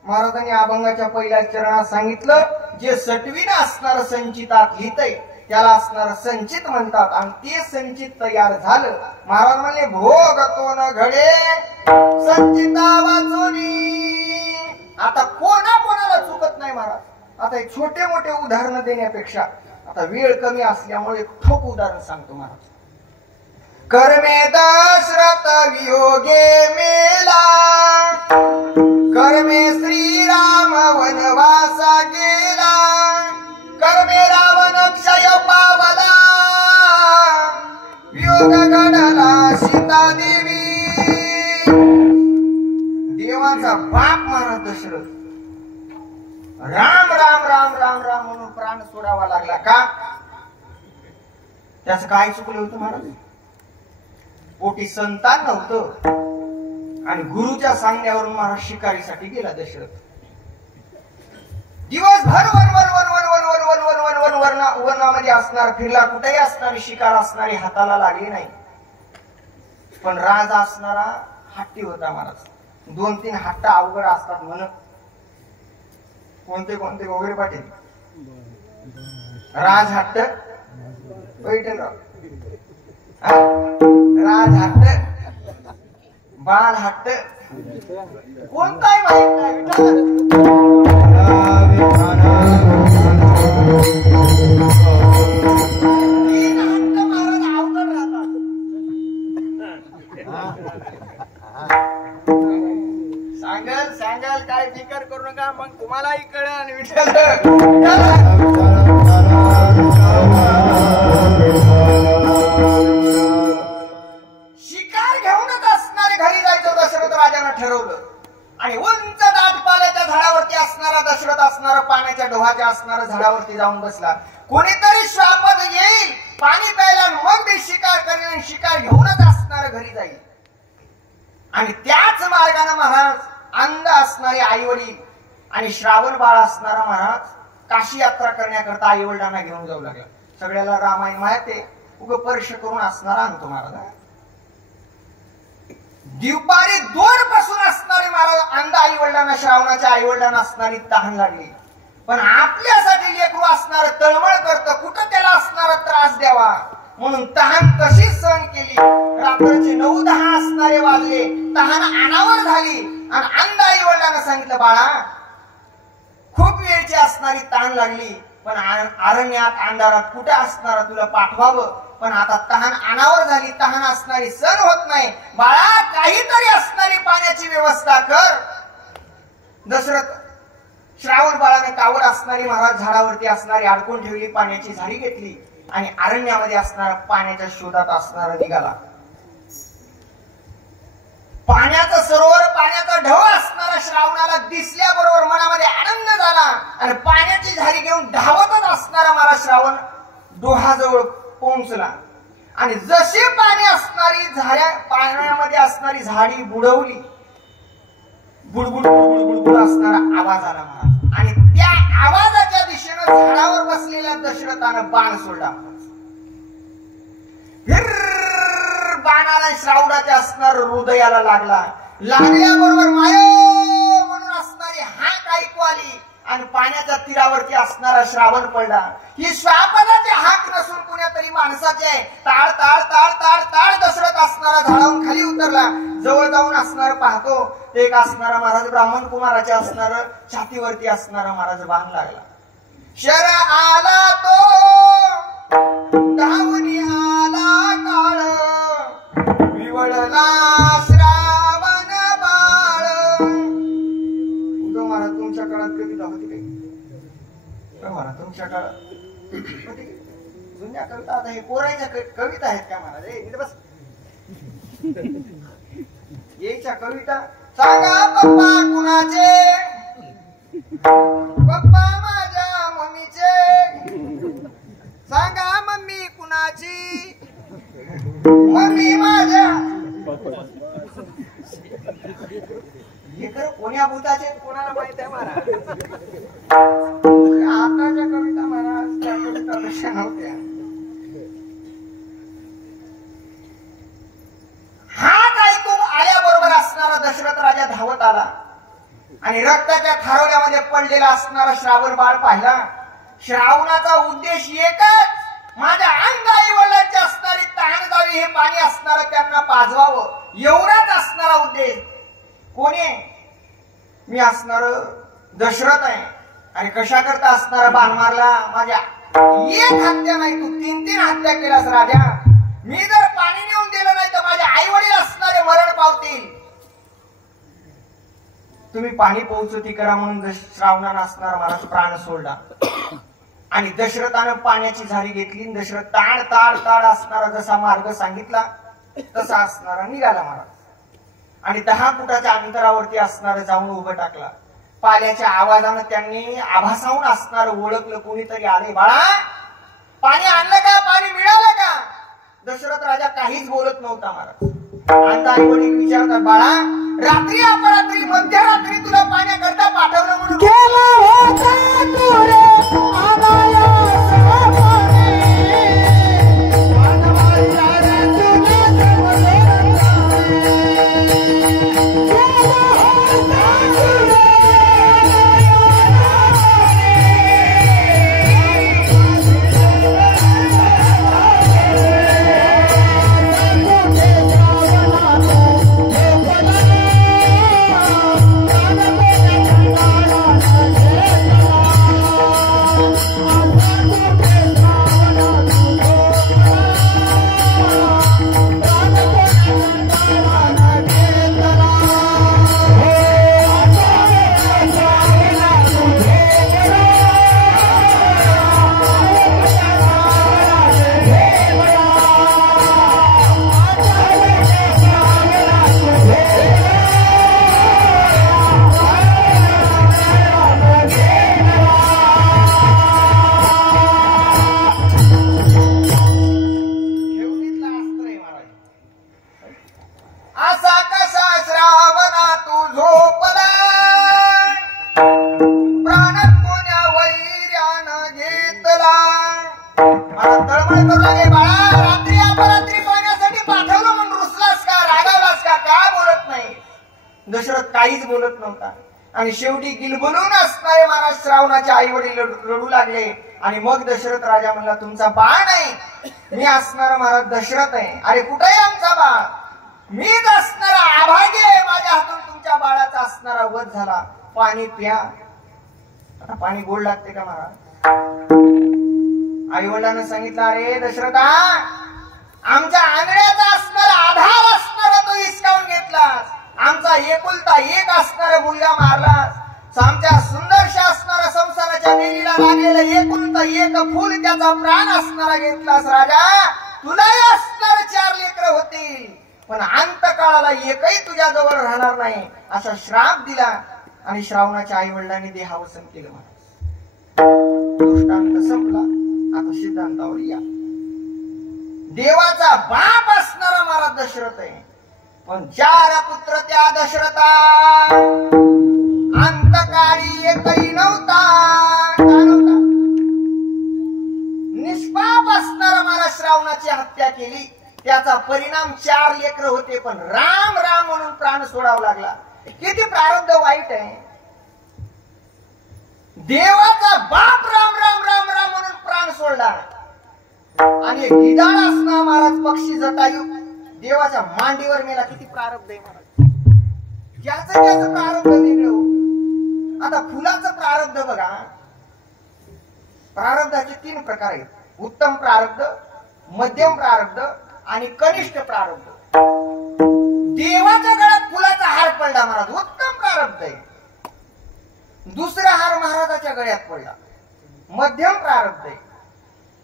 महाराजांनी अभंगाच्या पहिल्या चरणात सांगितलं जे सटवीनं असणार संचितात लिहितंय त्याला असणार संचित म्हणतात. आणि ते संचित तयार झालं. महाराज म्हणले भोग तो न घडे संचिता वाचोनी. आता कोणाला चुकत नाही महाराज. आता एक छोटे मोठे उदाहरण देण्यापेक्षा आता वेळ कमी असल्यामुळे ठोक उदाहरण सांगतो महाराज. कर्मे दशरथ वियोगे मेला, कर्मे श्रीराम वनवासा गेला, कर्मे रावण क्षय पावला, वियोग घडला सीता देवी. देवाचा बाप महाराज दशरथ राम राम राम राम राम राम म्हणून प्राण सोडावा लागला का? त्याचं काय चुकलं होतं महाराज? पोटी संतान नव्हतं आणि गुरुच्या सांगण्यावरून महाराज शिकारीसाठी गेला दशरथ. दिवसभर वनामध्ये असणार, फिरला, कुठेही असणारी शिकार असणारी हाताला लागली नाही. पण राजा असणारा हट्टी होता महाराज. 2-3 हट्ट अवघड असतात म्हण. कोणते कोणते वगैरे पाटील? राज हट्ट, पैठणराव, राज हट्ट, बाळ हट्ट, कोणताही माहित नाही. सांगाल काय फिकर करू नका, मग तुम्हालाही कळेल. विठ्ठल शिकार घेऊनच असणारे घरी जायचं दशरथ राजानं ठरवलं. आणि उंच दाट पाल्याच्या झाडावरती असणारा दशरथ असणारा पाण्याच्या डोहाच्या असणारा झाडावरती जाऊन बसला. कोणीतरी श्वापद येईल, पाणी प्यायला, मग मी शिकार करेन. शिकार घेऊनच असणार घरी जाईल. आणि त्याच मार्गाने महाराज अंध असणारे आई वडील आणि श्रावण बाळ असणारा महाराज काशी यात्रा करण्याकरता आई वडिलांना घेऊन जाऊ लागला. सगळ्याला रामायण माहिती आहे, उग परीक्षा करून असणारा आणतो महाराज. दुपारी 2 पासून असणारे महाराज अंध आई वडिलांना, श्रावणाच्या आई वडिलांना असणारी तहान लागली. पण आपल्यासाठी लेकरू असणार तळमळ करतं, कुठं त्याला असणारा त्रास द्यावा म्हणून तहान कशी सहन केली. रात्रीचे 9-10 असणारे वाजले, तहान अनावर झाली आणि अंध आई वडिलांना सांगितलं, बाळा खूप वेळची असणारी तहान लागली, पण अरण्यात अंधारात कुठे असणारा तुला पाठवावं, पण आता तहान अनावर झाली, तहान असणारी सहन होत नाही. बाळा काहीतरी असणारी पाण्याची व्यवस्था कर. दशरथ श्रावण बाळाने कावर असणारी महाराज झाडावरती असणारी अडकून ठेवली, पाण्याची झाडी घेतली आणि अरण्यामध्ये असणारा पाण्याच्या शोधात असणारा निघाला. पाण्याचं सरोवर, पाण्याचा ढव असणारा श्रावणाला दिसल्याबरोबर मनामध्ये आनंद झाला आणि पाण्याची झाडी घेऊन धावतच असणारा महाराज श्रावण डोहाजवळ पोहोचला. आणि जशी पाणी असणारी पाण्यामध्ये असणारी झाडी बुडवली, बुडबुड बुडबुड बुडबुड असणारा आवाज आला महाराज. आणि त्या आवाजाच्या दिशेनं झाडावर बसलेल्या दशरथानं बाण सोडला. बाणाला श्रावणाच्या असणार हृदयाला लागला. लागल्याबरोबर मायो म्हणून असणारी हाक ऐकू आली आणि पाण्याच्या तीरावरती असणारा श्रावण पडला. ही श्वापदाची हाक नसून कुण्यातरी माणसाची आहे. ताड ताड ताड ताड ताड दशरथ असणारा झाडावरून खाली उतरला. जवळ जाऊन असणार पाहतो ते एक असणारा महाराज ब्राह्मण कुमाराच्या असणार छातीवरती असणारा महाराज बाण लागला. शर आला तो धावून आला काळ, विवळला श्रावण बाळ. महाराज तुमच्या काळात कविता होती काही? महाराज तुमच्या काळात होती जुन्या कविता? आता हे पोरायच्या कविता आहेत का महाराज? बस यायच्या कविता सांगा पप्पा कुणाचे, पप्पा माझ्या मम्मीचे. सांगा मम्मी कुणाची, मम्मी माझ्या. हे तर कोण्या भूताचे कोणाला माहित आहे महाराज. आताच्या कविता महाराज त्या कविता कशा नव्हत्या. हात ऐकून आल्याबरोबर असणारा दशरथ राजा धावत आला आणि रक्ताच्या थारोळ्यामध्ये पडलेला असणारा श्रावण बाळ पाहिला. श्रावणाचा उद्देश एकच, माझ्या अंध आई वडिलांची असणारी तहान जावी, हे पाणी असणारं त्यांना पाजवावं, एवढाच असणारा उद्देश. कोणी? मी असणार दशरथ आहे. आणि कशा करता असणारा बाण मारला? माझ्या एक हत्या नाही, तू 3-3 हत्या केलास राजा. मी जर पाणी नेऊन दिलं नाही तर माझे आई वडील असणारे मरण पावतील. तुम्ही पाणी पोहोचती करा म्हणून श्रावणानं असणारा महाराज प्राण सोडला. आणि दशरथानं पाण्याची झाडी घेतली. दशरथ ताड ताड ताड असणारा जसा मार्ग सांगितला तसा असणारा निघाला महाराज. आणि 10 फुटाच्या अंतरावरती असणारा जाऊन उभं टाकला. पाल्याच्या आवाजानं त्यांनी आभासाहून असणार ओळखलं, कोणीतरी आले. बाळा पाणी आणलं का, पाणी मिळालं का? दशरथ राजा काहीच बोलत नव्हता महाराज. आता आई वडील विचारतात, बाळा रात्री अपरात्री मध्यरात्री तुला पाण्याकरता पाठवलं म्हणून गेला होता तू रे आगाया दशरथ काहीच बोलत नव्हता. आणि शेवटी गिलबलून असणारे महाराज श्रावणाचे आई वडील रडू लागले. आणि मग दशरथ राजा म्हणला, तुमचा बाळ नाही, मी असणारा महाराज दशरथ आहे. अरे कुठे आमचा बाळ? मीच असणारा अभागी आहे. माझ्या हातून तुमच्या बाळाचा असणारा वध झाला. पाणी प्या. आता पाणी गोड लागते का महाराज? आई वडिलांना सांगितलं, अरे दशरथा, आमच्या आंगण्याचा असणारा आधार असणारा तो हिसकावून घेतलास. आमचा एकुलता एक असणारा मुलगा मारलास. आमच्या सुंदरशा असणारा संसाराच्या वेलीला लागलेलं एकुलता एक फुल त्याचा प्राण असणारा घेतलास. राजा तुलाही असणारे 4 लेकरं होतील, पण अंतकाळाला एकही तुझ्या जवळ राहणार नाही असा श्राप दिला. आणि श्रावणाच्या आई वडिलांनी देहावसन केलं. दृष्टांत संपला. आता सिद्धांतावर या. देवाचा बाप असणारा महाराज दशरथ आहे, पण 4 पुत्र त्या दशरथा अंतकाळी एकही नव्हता. निष्पाप असणारा महाराज श्रावणाची हत्या केली. त्याचा परिणाम 4 लेकरं होते, पण राम राम म्हणून प्राण सोडावा लागला. किती प्रारब्ध वाईट आहे. देवाचा बाप राम राम राम राम म्हणून प्राण सोडला. आणि गिधाड असणारा महाराज पक्षी जटायू देवाच्या मांडीवर मेला. किती प्रारब्ध आहे महाराज. ज्याचं त्याचं प्रारब्ध वेगळं. आता फुलाचं प्रारब्ध बघा. प्रारब्धाचे 3 प्रकार आहेत. उत्तम प्रारब्ध, मध्यम प्रारब्ध आणि कनिष्ठ प्रारब्ध. देवाच्या गळ्यात फुलाचा हार पडला महाराज, उत्तम प्रारब्ध आहे. दुसरा हार महाराजाच्या गळ्यात पडला, मध्यम प्रारब्ध आहे.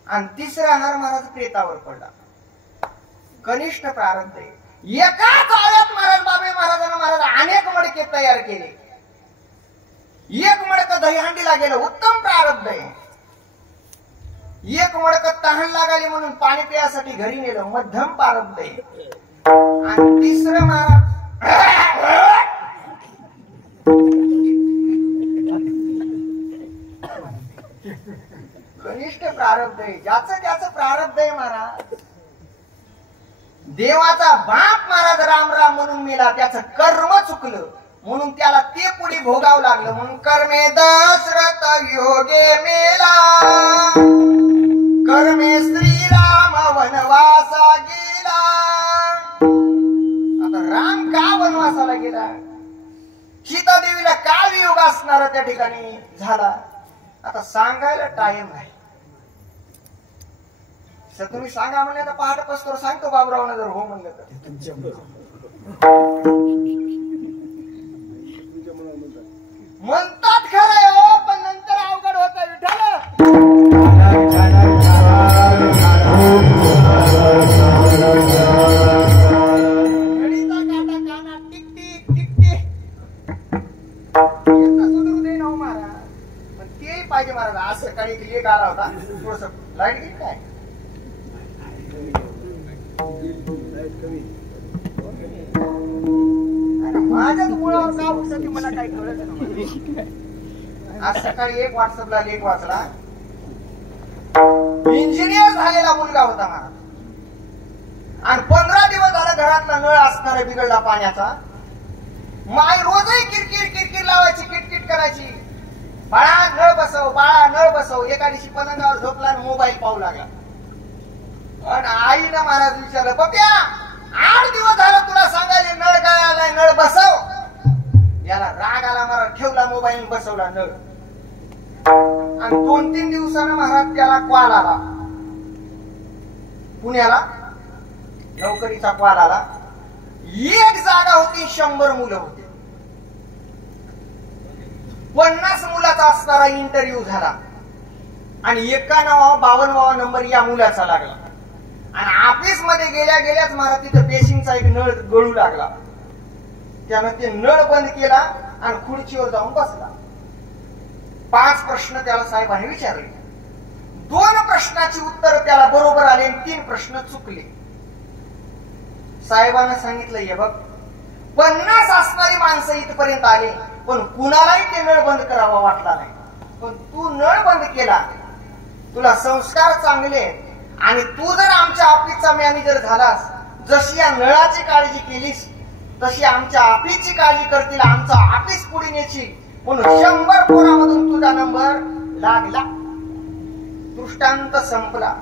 आणि तिसरा हार महाराज प्रेतावर पडला, कनिष्ठ प्रारब्ध आहे. एकाच आळ्यात महाराज बाबे महाराजांना महाराज अनेक मडके तयार केले. एक मडकं दहीहंडीला गेलं, उत्तम प्रारब्ध आहे. एक मडकं तहान लागाली म्हणून पाणी पिण्यासाठी घरी नेलं, मध्यम प्रारब्ध आहे. आणि तिसरं महाराज कनिष्ठ प्रारब्ध आहे. ज्याचं त्याचं प्रारब्ध आहे महाराज. देवाचा बाप महाराज राम राम म्हणून मेला, त्याचं कर्म चुकलं म्हणून त्याला ते पुढे भोगावं लागलं. म्हणून कर्मे दशरथ योगे मेला, कर्मे श्रीराम वनवासा गेला. आता राम का वनवासाला गेला? सीता देवीला का वियोग असणार त्या ठिकाणी झाला? आता सांगायला टाइम नाही. तुम्ही सांगा म्हणले तर पहाटे पस्तर सांगतो बाबरावनं, जर हो म्हणलं तर. म्हणतात खरं हो, पण नंतर अवघड होत. विठ्ठल घडीचा काटा काना टिक टिक टिक टिक. पाहिजे महाराज. आज सकाळी एक लेख आला होता, थोडस लाईट गेली काय माझ्याच मुळावर का उठसाठी मला काही कळत नाही. आज सकाळी एक व्हॉट्सअपला लेख वाचला. इंजिनियर झालेला मुलगा होता महाराज आणि 15 दिवस झाला घरातला नळ असणारा बिघडला पाण्याचा. माय रोजही किरकिर किरकिर लावायची, किटकिट करायची, बाळा नळ बसव, बाळा नळ बसव. एका दिवशी पलंगावर झोपला आणि मोबाईल पाहू लागला. आणि आईनं महाराज विचारलं, पप्या 8 दिवस झाला तुला सांगायला नळ गळालाय, नळ बसव. याला राग आला महाराज, ठेवला मोबाईल, बसवला नळ. आणि 2-3 दिवसानं महाराज त्याला कॉल आला, पुण्याला नोकरीचा कॉल आला. एक जागा होती, 100 मुलं होते. 50 मुलाचा असणारा इंटरव्ह्यू झाला आणि 51-52 नंबर या मुलाचा लागला. आणि ऑफिस मध्ये गेल्या गेल्याच महाराज तिथं बेसिंगचा एक नळ गळू लागला. त्यानं ते नळ बंद केला आणि खुर्चीवर जाऊन बसला. 5 प्रश्न त्याला साहेबांनी विचारले. 2 प्रश्नाची उत्तर त्याला बरोबर आले आणि 3 प्रश्न चुकले. साहेबांना सांगितलं, हे बघ 50 असणारी माणसं इथपर्यंत आले, पण कुणालाही ते नळ बंद करावा वाटला नाही. पण तू नळ बंद केला, तुला संस्कार चांगले आणि तू जर आमच्या ऑफिसचा मॅनेजर झालास, जशी या नळाची काळजी केलीस तशी आमच्या ऑफिसची काळजी करतील, आमचा ऑफिस पुढे न्यायची. म्हणून 100 पोरामधून तुझा नंबर लागला. दृष्टांत संपला.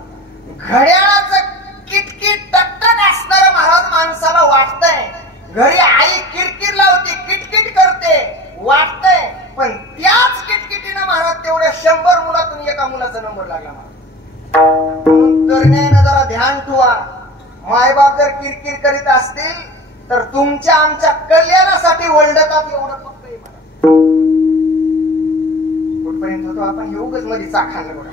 घड्याळाचं किटकिट टकटक असणारं महाराज माणसाला वाटतंय, घरी आई किरकिर लावते, किटकिट करते, वाटतंय, पण त्याच किटकिटीनं महाराज तेवढ्या 100 मुलातून एका मुलाचा नंबर लागला. म्हणून तरुणाईनं जरा ध्यान ठेवा. मायबाप जर किरकिर करीत असतील तर तुमच्या आमच्या कल्याणासाठी वळडतात, एवढं फक्त कुठपर्यंत होतो आपण. हे उगच मध्ये चाखायला बघा,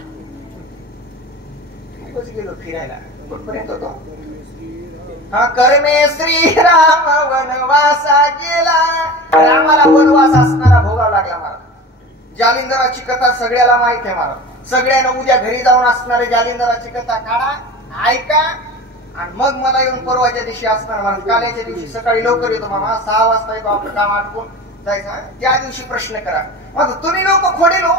उगच गेलो फिरायला. कुठपर्यंत होतो? हा, कर्मे श्रीराम वनवासा गेला. रामाला वनवास असणारा भोगावा लागला महाराज. जालिंदराची कथा सगळ्याला माहित आहे महाराज. सगळ्यांना उद्या घरी जाऊन असणारे जालिंदराची कथा काढा, ऐका आणि मग मला येऊन परवाच्या दिवशी असणार महाराज. काल्याच्या दिवशी सकाळी लवकर येतो मामा, 6 वाजता येतो, आपलं काम आटपून जायचं. त्या दिवशी प्रश्न करा. मग तुम्ही लोक खोडेलो,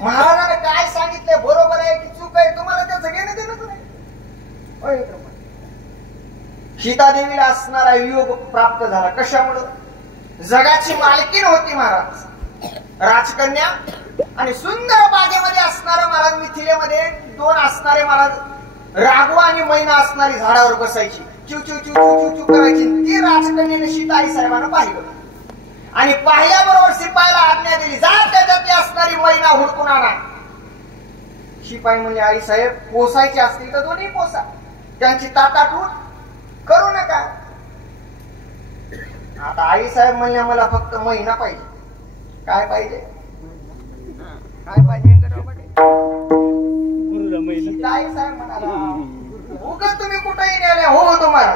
महाराजाने काय सांगितलंय बरोबर आहे की चूक आहे, तुम्हाला त्याचं घेणं देणं नाही. सीतादेवीला असणारा योग प्राप्त झाला. कशामुळं? जगाची मालकीण होती महाराज, राजकन्या आणि सुंदर बागेमध्ये असणारा महाराज. मिथिलेमध्ये 2 असणारे महाराज, राघव आणि मैना असणारी झाडावर बसायची, चिव चिव चिव चिव चिव करायची. ती राजकन्याने सीता आई साहेबांना पाहिलं आणि पाहिल्याबरोबर शिपायाला आज्ञा दिली, जा त्याच्यात असणारी मैना हुडकून आणा. शिपाई म्हणजे, आई साहेब पोसायचे असतील तर दोन्ही पोसा, त्यांची ताटातूट करू नका. आता आई साहेब म्हणल्या, मला फक्त मैना पाहिजे. काय पाहिजे? काय पाहिजे? आई साहेब म्हणाला, उगाच तुम्ही कुठेही गेले हो तुम्हाला.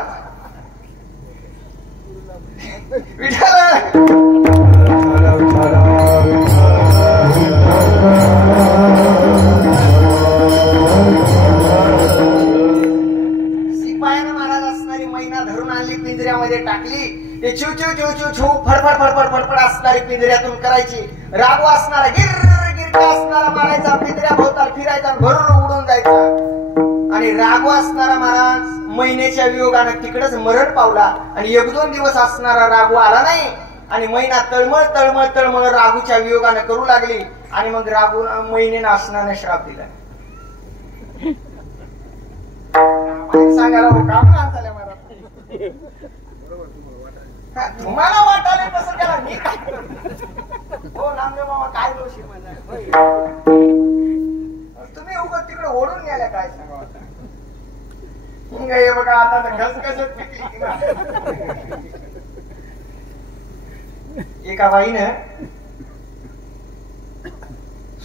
शिपायाने महाराज असणारी मैना धरून आणली, पिंजऱ्यामध्ये टाकली. ते चिव चिव चिव चिव चिव फडफड फडफड फडफड असणारी पिंजऱ्यातून करायची. राघव असणारा गिर गिरका असणारा मारायचा, पिंजऱ्या भोवताल फिरायचा, भरून उडून जायचा. आणि राघव असणारा महाराज महिन्याच्या वियोगानं तिकडेच मरण पावला. आणि 1-2 दिवस असणारा राघव आला नाही आणि मैना तळमळ तळमळ तळमळ राघूच्या वियोगानं करू लागली. आणि मग राघू महिनेनं असणाऱ्या श्राप दिला. सांगायला काम ना झालं महाराज. तुम्हाला वाटायला तसं त्याला मी काय हो नामदेव मामा, काय दोषी माझा? तुम्ही उगत तिकडे ओढून गेल्या, काय सांगा आता. हे बघा आता घसघसत पिकली. एका बाईनं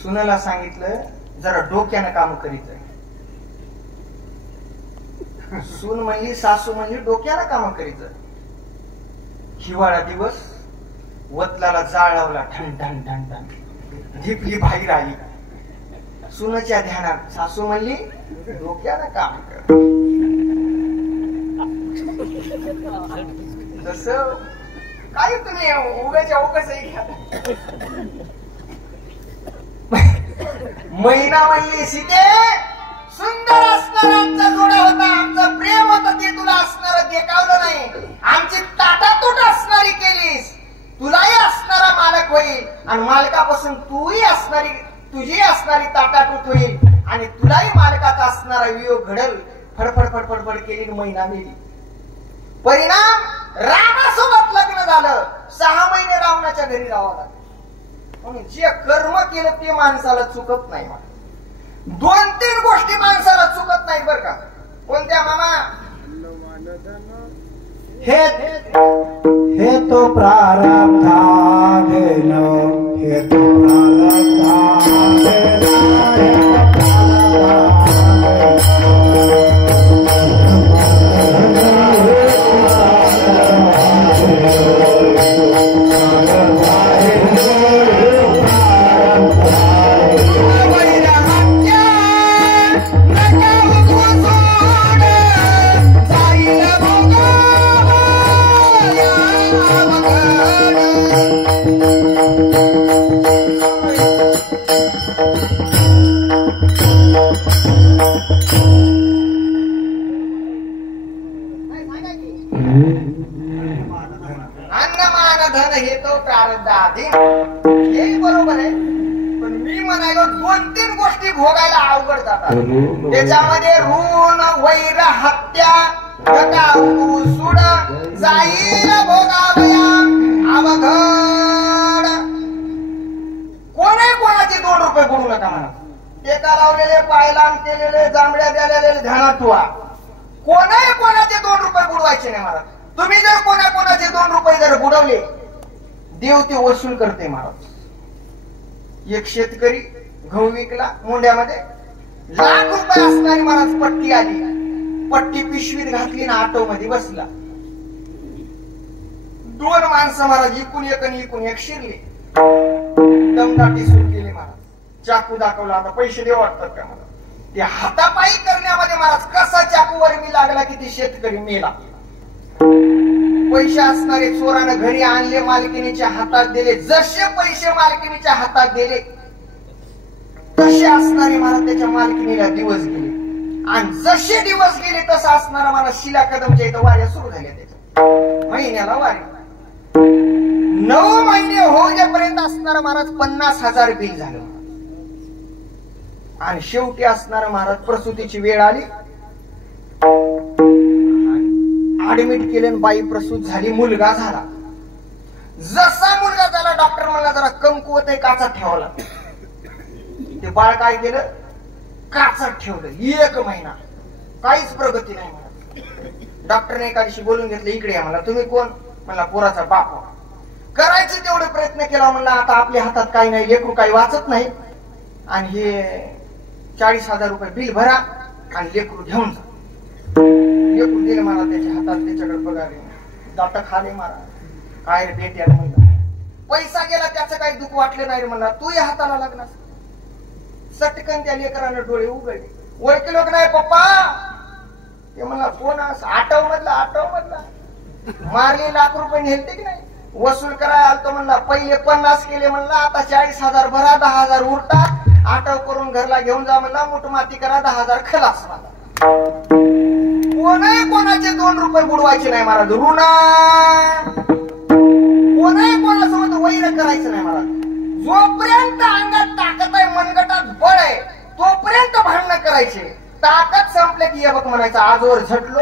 सुनेला सांगितलं, जरा डोक्यानं काम करीत. सून म्हणली, सासू म्हणली डोक्यानं काम करीत. हिवाळा दिवस, वतलाला जाळ लावला, ठण ठण ठण ठण. झिपली बाहेर आली. सुनच्या ध्यानात सासू म्हणली डोक्यानं काम कर. जस काही तुम्ही उगाच्या उगाचही घ्या. महिना म्हणली सीते सुंदर असणारा आमचा जोडा होता, आमचं प्रेम होतं ते तुला असणारं देखावलं नाही. आमची ताटातूट असणारी केलीस, तुलाही असणारा मालक होईल आणि मालकापासून तुझी असणारी ताटातूट होईल आणि तुलाही मालकाचा असणारा वियोग घडल. फडफड फडफड केली महिना मेली. परिणाम रामासोबत लग्न झालं. 6 महिने रावणाच्या घरी राहावं लागलं. म्हणून जे कर्म केलं ते माणसाला चुकत नाही. 2-3 गोष्टी माणसाला चुकत नाही बर का. कोणत्या मामा? हे तो प्रारब्धाधीन, हे तो हे तो प्रारब्धाधीन. हे बरोबर आहे, पण मी म्हणालो 2-3 गोष्टी भोगायला अवघड जातात. त्याच्यामध्ये ऋण, वैर, हत्या, सूड जाईल भोगावया अवघड. कोणाचे 2 रुपये बुडू नका म्हणा. टेका लावलेले, पायलाम केलेले, जांभड्या द्यालेले ध्यानात ठेवा. कोणाचे 2 रुपये बुडवायचे नाही महाराज. तुम्ही जर कोणाचे 2 रुपये जर बुडवले, देव ते वसूल करते महाराज. एक शेतकरी गहू विकला मोंड्यामध्ये, लाख रुपये असणारी महाराज पट्टी आली. पट्टी पिशवीत घातली ना ऑटो मध्ये बसला. 2 माणसं महाराज इकून एक आणि इकून एक शिरले. दमदाटी सुरू केली महाराज. चाकू दाखवला, आता पैसे देऊ वाटतात का मला. ते हातापायी करण्यामध्ये महाराज कसा चाकूवर मी लागला की ती शेतकरी मेला. पैसे असणारे चोरानं घरी आणले, मालकिनीच्या हातात दिले. जसे पैसे मालकिनीच्या हातात दिले तसे असणारे महाराज त्याच्या मालकिनीला दिवस गेले. आणि जसे दिवस गेले तसं असणारा मला शिला कदमच्या इथं वाऱ्या सुरू झाल्या. त्याच्या महिन्याला वारी 9 महिने होऊपर्यंत असणारा महाराज 50,000 बिल झालं. आणि शेवटी असणारा महाराज प्रसूतीची वेळ आली, ऍडमिट केलं, बाई प्रसूत झाली, मुलगा झाला. जसा मुलगा झाला डॉक्टर म्हणला जरा कमकुवत आहे, काचात ठेवला. ते बाळ काय केलं, काचात ठेवलं. 1 महिना काहीच प्रगती नाही म्हणा. डॉक्टरने एखाद्याशी बोलून घेतलं, इकडे या. मला तुम्ही कोण? म्हणला पोराचा बाप. करायचे तेवढे प्रयत्न केला. म्हणला आता आपल्या हातात काही नाही, लेकरू काही वाचत नाही, आणि हे 40,000 रुपये बिल भरा आणि लेकरू घेऊन जा. लेकरू दिले मला त्याच्या हातात, त्याच्याकडे पगार दाट खाले मारा. काय रे भेट याला म्हणला. पैसा गेला त्याचं काही दुःख वाटलं नाही म्हणला. तू या हाताला लागला. सटकन त्या लेकरानं डोळे उघडले. ओळखी लोक नाही पप्पा. ते म्हणला कोण? आटव मधला मारले, लाख रुपये नेलते की नाही, वसूल करायला आलतो म्हणला. पहिले 50 केले म्हणला, आता 40,000 भरा, 10,000 उरता, आटव करून घरला घेऊन जा म्हणला. मुठमाती करा, 10,000 खलास म्हणला. कोणाचे 2 रुपये बुडवायचे नाही महाराज. कोणासोबत वैर करायचं नाही महाराज. जोपर्यंत अंगात ताकद आहे, मनगटात बळ आहे, तोपर्यंत भांडण करायचे. ताकद संपले की बघ म्हणायचं आजवर झटलो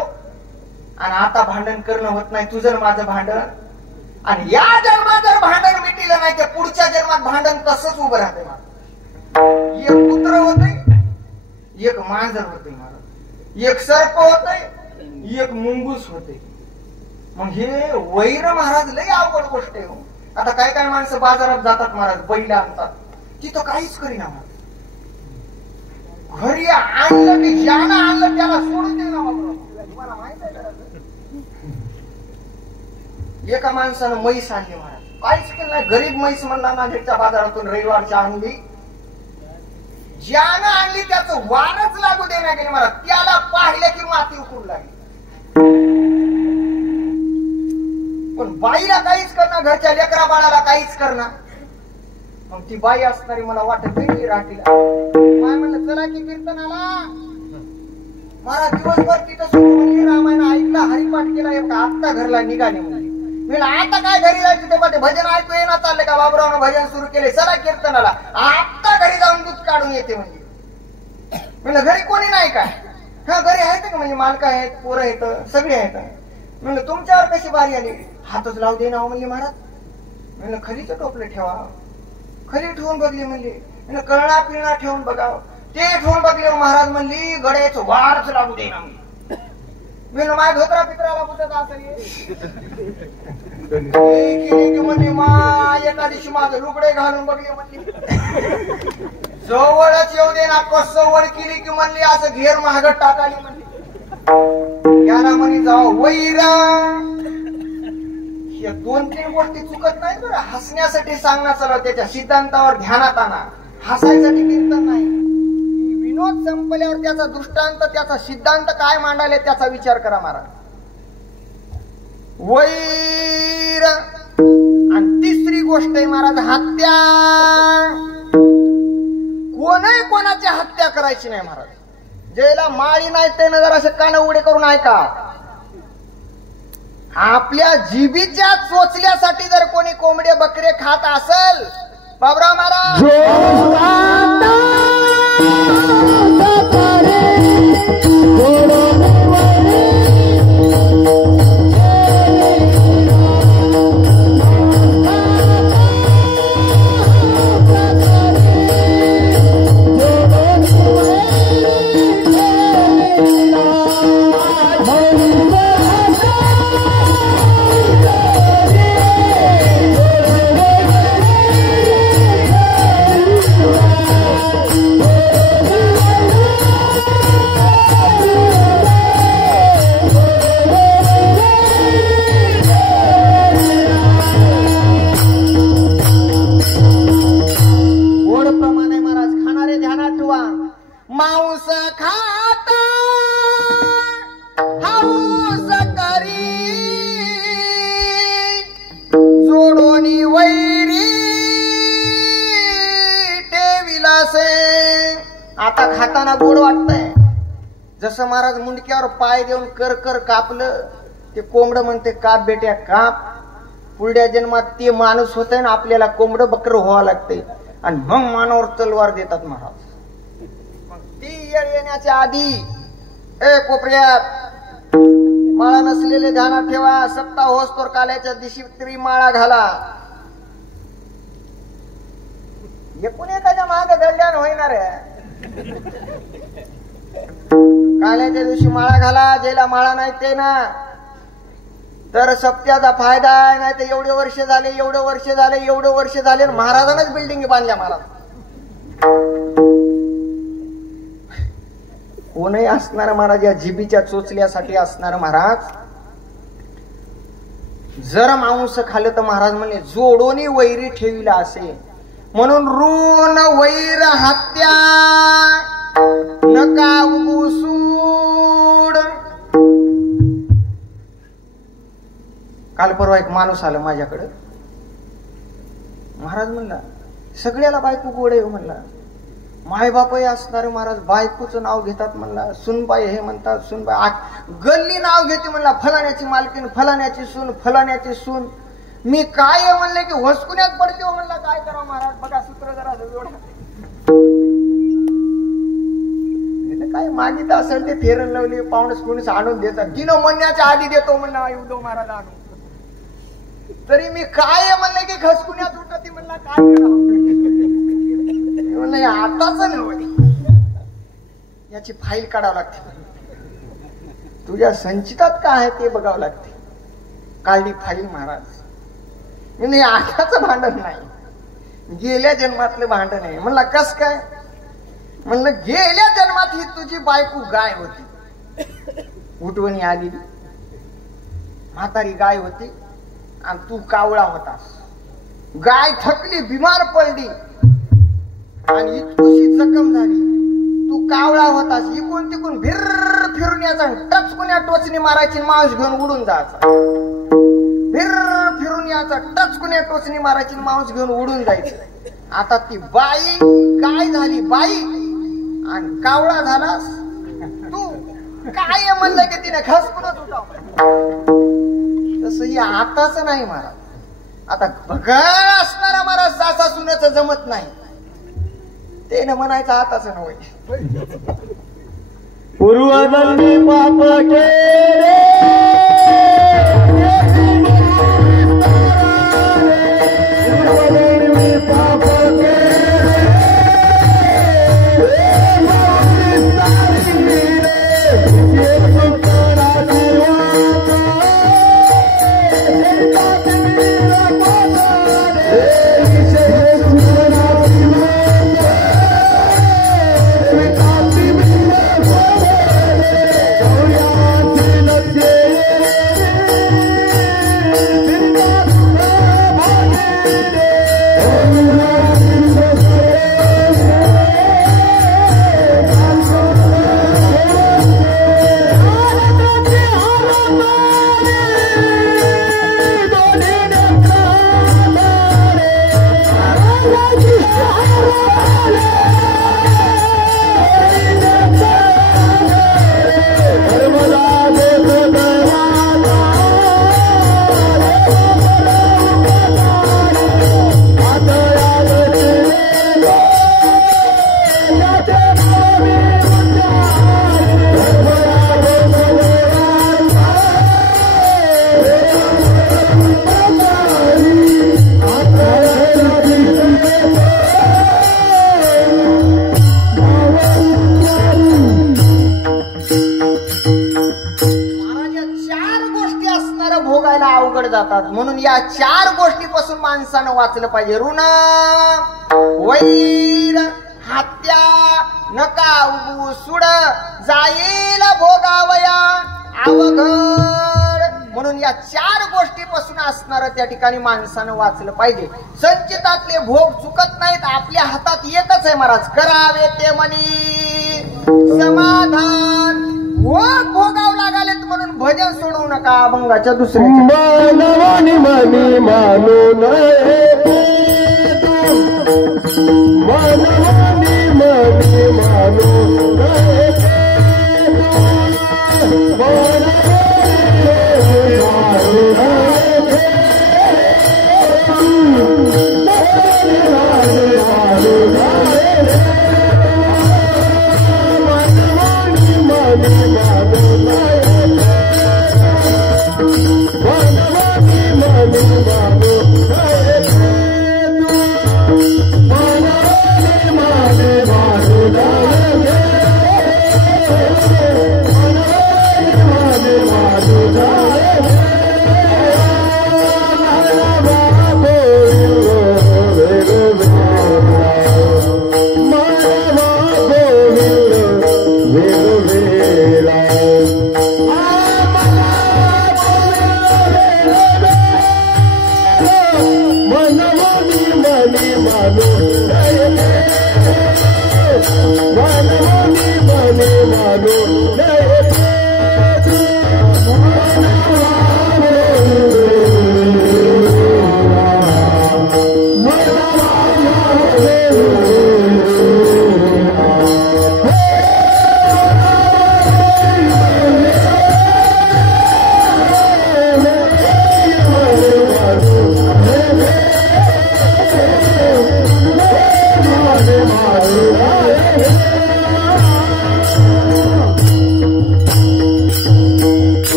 आणि आता भांडण करणं होत नाही, तुझं माझं भांडण. आणि या जन्मात जर भांडण मिटिलं नाही तर पुढच्या जन्मात भांडण तसंच उभं राहते महाराज. एक कुत्र होतंय, एक मांजर होतंय महाराज, एक सर्प होतंय, एक मुंगूस होते. मग हे वैर महाराज लय अवघड गोष्ट आहे. आता काय काय माणसं बाजारात जातात महाराज, बैल आणतात, तिथं काहीच करीना महाराज. घरी आणलं की ज्यानं आणलं त्याला सोडून दे ना बाबा. तुम्हाला माहित आहे का? एका माणसानं म्हैस आणली महाराज. काहीच केलं नाही. गरीब म्हैस म्हणला नांदेडच्या बाजारातून रविवारच्या आणली, ज्यानं आणली त्याचं वारच लागू देण्यात गेली. मला त्याला पाहिलं की माती उकळू लागली. पण बाईला काहीच करणार, घरच्या लेकरा बाळाला काहीच करणार. मग ती बाई असणारी मला वाटत नाही राहतीला. काय म्हणलं चला की कीर्तनाला. मला दिवसभर तिथं सुरू म्हणजे रामायण ऐकला, हरिपाठ केला. एक आत्ता घरला निघाले म्हणजे मी आता काय घरी जायचं तेव्हा ते भजन ऐकू येणार चालले का बाबरावनं भजन सुरू केले, चला कीर्तनाला. आत्ता घरी जाऊन दूध काढून येते म्हणजे. म्हणलं घरी कोणी नाही काय? हा घरी आहेत का म्हणजे मालक आहेत, पोरं आहेत, सगळे आहेत. म्हणलं तुमच्यावर कशी बारी आली? हातच लावू दे ना म्हणले महाराज. म्हणलं खरीच टोपलं ठेवा. खरी ठेवून बघली म्हणली. म्हणलं कळणा पिळणा ठेवून बघावं. ते ठेवून बघले महाराज म्हणली गड्याचं वारच लागू दे ना. म्हणलं माझ्या धोत्रा पित्राला पुतत असेल म्हणली. मा एका दिवशी माझं लुगडे घालून बघले म्हणली. जवळच येऊ दे ना. कसवळ केली की म्हणली असं घेर महागत टाकाली म्हणली. याला म्हणे जाऊ वैरा. या 2-3 गोष्टी चुकत नाही बरं. हसण्यासाठी सांगणं चालू, त्याच्या सिद्धांतावर ध्यानात आणा. हसायसाठी कीर्तन नाही. विनोद संपल्यावर त्याचा दृष्टांत, त्याचा सिद्धांत काय मांडाले त्याचा विचार करा महाराज. वैर. आणि तिसरी गोष्ट आहे महाराज हत्या. कोणही कोणाची हत्या करायची नाही महाराज. ज्याला माळी नाही त्यानं जरा असे कान उघडे करून ऐका. आपल्या जिभीच्या चोचल्यासाठी जर कोणी कोंबडे बकरे खात असेल, बाबराव महाराज मांस खाता हाऊस करी जोडोनी वैरी टेविलासे. आता खाताना गोड वाटतंय. जसं महाराज मुंडक्यावर पाय देऊन कर कर कापलं, ते कोंबड म्हणते काप बेट्या काप. पुढल्या जन्मात ते माणूस होतंय ना, आपल्याला कोंबड बकर व्हावं लागते. आणि मग मानावर तलवार देतात महाराज. ती येळ येण्याच्या आधी ए कोपऱ्यात माळा नसलेले ध्यानात ठेवा. सप्ताह होस्तोर काल्याच्या दिवशी तरी माळा घाला. एकूण एखाद्या महाग दंड्यान होणार आहे. काल्याच्या दिवशी माळा घाला. ज्याला माळा नाही ते ना तर सप्त्याचा फायदा आहे. नाही तर एवढे वर्ष झाले, एवढे वर्ष झाले, एवढे वर्ष झाले महाराजांनाच बिल्डिंग बांधल्या. महाराज कोणही असणार महाराज या जिबीच्या चोचल्यासाठी असणार महाराज. जर मांस खाल्लं तर महाराज म्हणले जोडोनी वैरी ठेविला असे. म्हणून ऋण वैर हत्या नका उगूसूड. काल परवा एक माणूस आला माझ्याकडे. महाराज म्हणला सगळ्याला बायको गोड आहे म्हणला. मायबापही असणारे महाराज बायकोचं नाव घेतात म्हणला. सुनबाई हे म्हणतात सुनबाई. गल्ली नाव घेते म्हणला. फलाण्याची मालकीन, फलाण्याची सून, फलाण्याची सून. मी काय म्हणले की वसकुण्यात पडते हो म्हणला. काय करावं महाराज बघा सूत्र जरा काय मागित असेल ते फेरन लावली पाहुणस कोणीच आणून देतात. दिनो म्हणण्याच्या आधी देतो म्हणला उद्धव महाराज आणून. तरी मी काय म्हणले की खसकुण्यात उठती म्हणला. काय करावं नाही आताच नव्हे. याची फाईल काढावं लागते. तुझ्या संचितात काय आहे ते बघावं लागते. काढली फाईल महाराज. नाही आताच भांडण नाही, गेल्या जन्मातलं भांडण आहे. म्हणला कस काय? म्हणलं गेल्या जन्मात ही तुझी बायको गाय होती. उठवणी आली म्हातारी गाय होती आणि तू कावळा होतास. गाय थकली, बिमार पडली आणि इतकुशी जखम झाली. तू कावळा होतास, इकून तिकून फिरून यायचा, टचकून या टोचणी मारायची, मांस घेऊन उडून जायचा. फिरून यायचा, टचकून या टोचणी मारायची, मांस घेऊन उडून जायचं. आता ती बाई काय झाली, बाई आणि कावळा झालास तू. काय म्हणलं की तिने खसकूनच उठाव. तसं ही आताच नाही महाराज. आता भगळ असणारा महाराज सासा सुनाचं जमत नाही. ते न म्हणायचं आताच नव्हे. पूर्वजन्मी पाप केले जातात. म्हणून या 4 गोष्टीपासून माणसानं वाचलं पाहिजे. ऋण, वैर, हत्या, नका उगू सुड, जाईल भोगावया अवघड. म्हणून या 4 गोष्टीपासून असणार त्या ठिकाणी माणसानं वाचलं पाहिजे. संचितातले भोग चुकत नाहीत. आपल्या हातात एकच आहे महाराज, करावे ते म्हणी समाधान. भोगावं लागालेत म्हणून भजन सोडवू नका. अभंगाच्या दुसऱ्या मानवानी मनी मानू नये, मानवानी मनी मानू नये,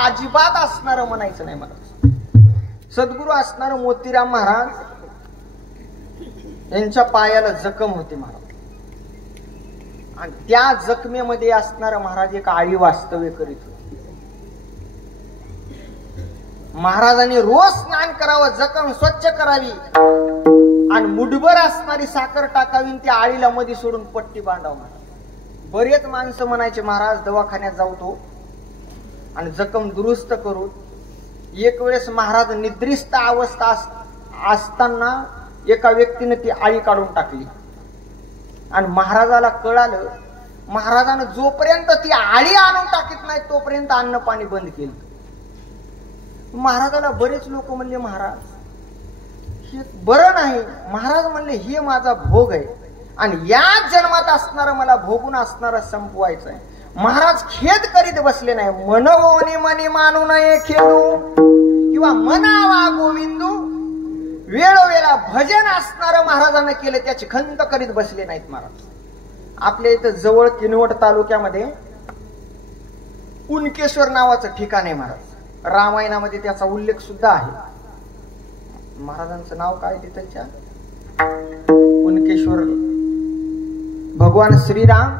अजिबात असणार म्हणायचं नाही महाराज. सद्गुरू असणार मोतीराम महाराज यांच्या पायाला जखम होती महाराज, आणि त्या जखमेमध्ये असणार महाराज एक आळी वास्तव्य करीत होते. महाराजांनी रोज स्नान करावं, जखम स्वच्छ करावी आणि मुठभर असणारी साखर टाकावी, त्या आळीला मध्ये सोडून पट्टी बांधावं. महाराज बरेच माणसं म्हणायचे महाराज दवाखान्यात जाऊ तो आणि जखम दुरुस्त करून एक वेळेस महाराज निद्रिस्त अवस्था असताना एका व्यक्तीने ती आळी काढून टाकली आणि महाराजाला कळालं. महाराजानं जोपर्यंत ती आळी आणून टाकीत नाही तोपर्यंत अन्न पाणी बंद केलं. महाराजाला बरेच लोक म्हणले महाराज हे बरं नाही. महाराज म्हणले हे माझा भोग आहे आणि या जन्मात असणारा मला भोगून असणारा संपवायचा आहे. महाराज खेद करीत बसले नाही. मनवोनी मनी मानू नये खेदू किंवा मनावा गोविंदू. वेळोवेळा भजन असणारं महाराजांना केलं त्याची खंत करीत बसले नाहीत महाराज. आपल्या इथं जवळ किनवट तालुक्यामध्ये उनकेश्वर नावाचं ठिकाण आहे महाराज. रामायणामध्ये त्याचा उल्लेख सुद्धा आहे. महाराजांचं नाव काय तिथच्या उनकेश्वर. भगवान श्रीराम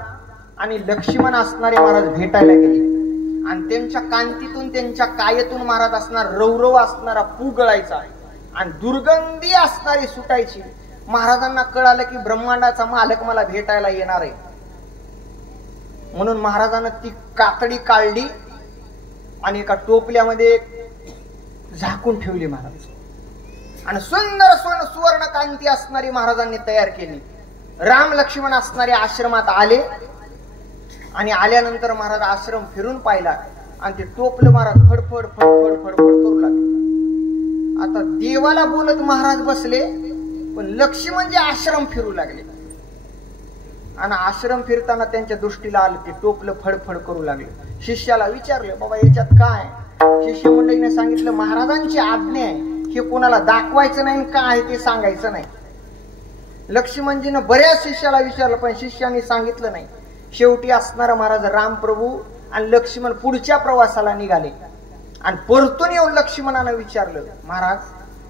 आणि लक्ष्मण असणारे महाराज भेटायला गेले आणि त्यांच्या कांतीतून त्यांच्या कायेतून महाराज असणार रौरव असणारा पू गळायचा आणि दुर्गंधी असणारी सुटायची. महाराजांना कळालं की ब्रह्मांडाचा मालक मला भेटायला येणार आहे. म्हणून महाराजांना ती कातडी काढली आणि एका टोपल्यामध्ये झाकून ठेवली महाराज आणि सुंदर सुवर्ण कांती असणारी महाराजांनी तयार केली. राम लक्ष्मण असणारे आश्रमात आले आणि आल्यानंतर महाराज आश्रम फिरून पाहिला आणि ते टोपलं महाराज फडफड फडफड फडफड करू लागले. आता देवाला बोलत महाराज बसले पण लक्ष्मण जे आश्रम फिरू लागले आणि आश्रम फिरताना त्यांच्या दृष्टीला आलं ते टोपलं फडफड करू लागले. शिष्याला विचारलं बाबा याच्यात काय. शिष्य मंडळीने सांगितलं महाराजांची आज्ञा आहे हे कोणाला दाखवायचं नाही काय आहे ते सांगायचं नाही. लक्ष्मणजीनं बऱ्याच शिष्याला विचारलं पण शिष्याने सांगितलं नाही. शेवटी असणारा महाराज रामप्रभू आणि लक्ष्मण पुढच्या प्रवासाला निघाले आणि परतून येऊन लक्ष्मणानं विचारलं महाराज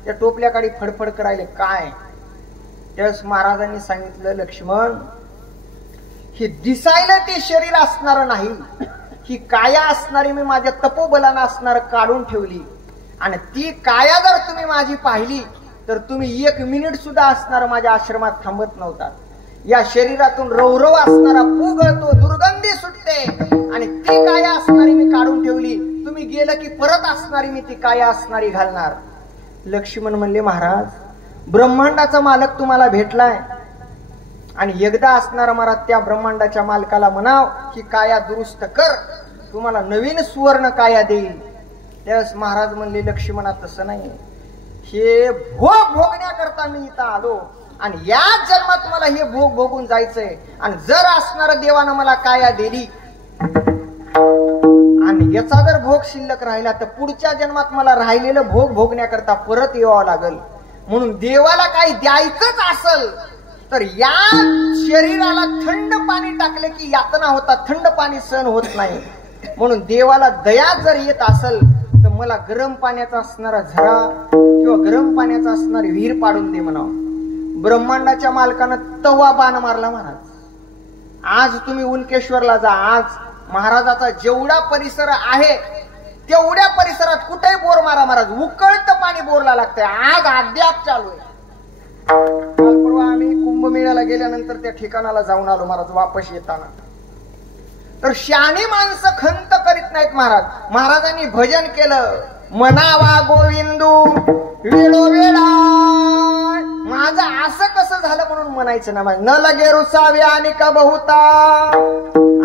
त्या टोपल्याकडे फडफड करायले काय. त्यावेळेस महाराजांनी सांगितलं लक्ष्मण हे दिसायला ते शरीर असणार नाही. ही काया असणारी मी माझ्या तपोबलानं असणार काढून ठेवली आणि ती काया जर तुम्ही माझी पाहिली तर तुम्ही 1 मिनिट सुद्धा असणार माझ्या आश्रमात थांबत नव्हता. या शरीरातून रौरव असणारा पू गळतो दुर्गंधी सुटते आणि ती काया असणारी मी काढून ठेवली. तुम्ही गेलं की परत असणारी मी ती काया असणारी घालणार. लक्ष्मण म्हणले महाराज ब्रह्मांडाचा मालक तुम्हाला भेटलाय आणि एकदा असणारा महाराज त्या ब्रह्मांडाच्या मालकाला म्हणाव की काया दुरुस्त कर तुम्हाला नवीन सुवर्ण काया देईल. त्यावेळेस महाराज म्हणले लक्ष्मणा तसं नाही. हे भोग भोगण्याकरता मी इथं आलो आणि या जन्मात मला हे भोग भोगून जायचंय आणि जर असणारा देवानं मला काया दिली आणि याचा जर भोग शिल्लक राहिला तर पुढच्या जन्मात मला राहिलेलं भोग भोगण्याकरता परत यावं लागल. म्हणून देवाला काही द्यायचंच असल तर या शरीराला थंड पाणी टाकले की यातना होता. थंड पाणी सहन होत नाही. म्हणून देवाला दया जर येत असल तर मला गरम पाण्याचा असणारा झरा किंवा गरम पाण्याचा असणारी विहीर पाडून दे म्हणावं. ब्रह्मांडाच्या मालकानं तवा बाण मारला महाराज. आज तुम्ही उनकेश्वरला जा. आज महाराजाचा जेवढा परिसर आहे तेवढ्या परिसरात कुठेही बोर मारा महाराज उकळत पाणी बोरला लागतंय. आज अद्याप चालू आहे. काल परवा आम्ही कुंभमेळ्याला गेल्यानंतर त्या ठिकाणाला जाऊन आलो महाराज. वापस येताना तर शहाणी माणसं खंत करीत नाहीत महाराज. महाराजांनी भजन केलं मनावा गोविंदू वेळोवेळा. माझं असं कसं झालं म्हणून म्हणायचं ना. न लगे रुसावे आणि का बहुता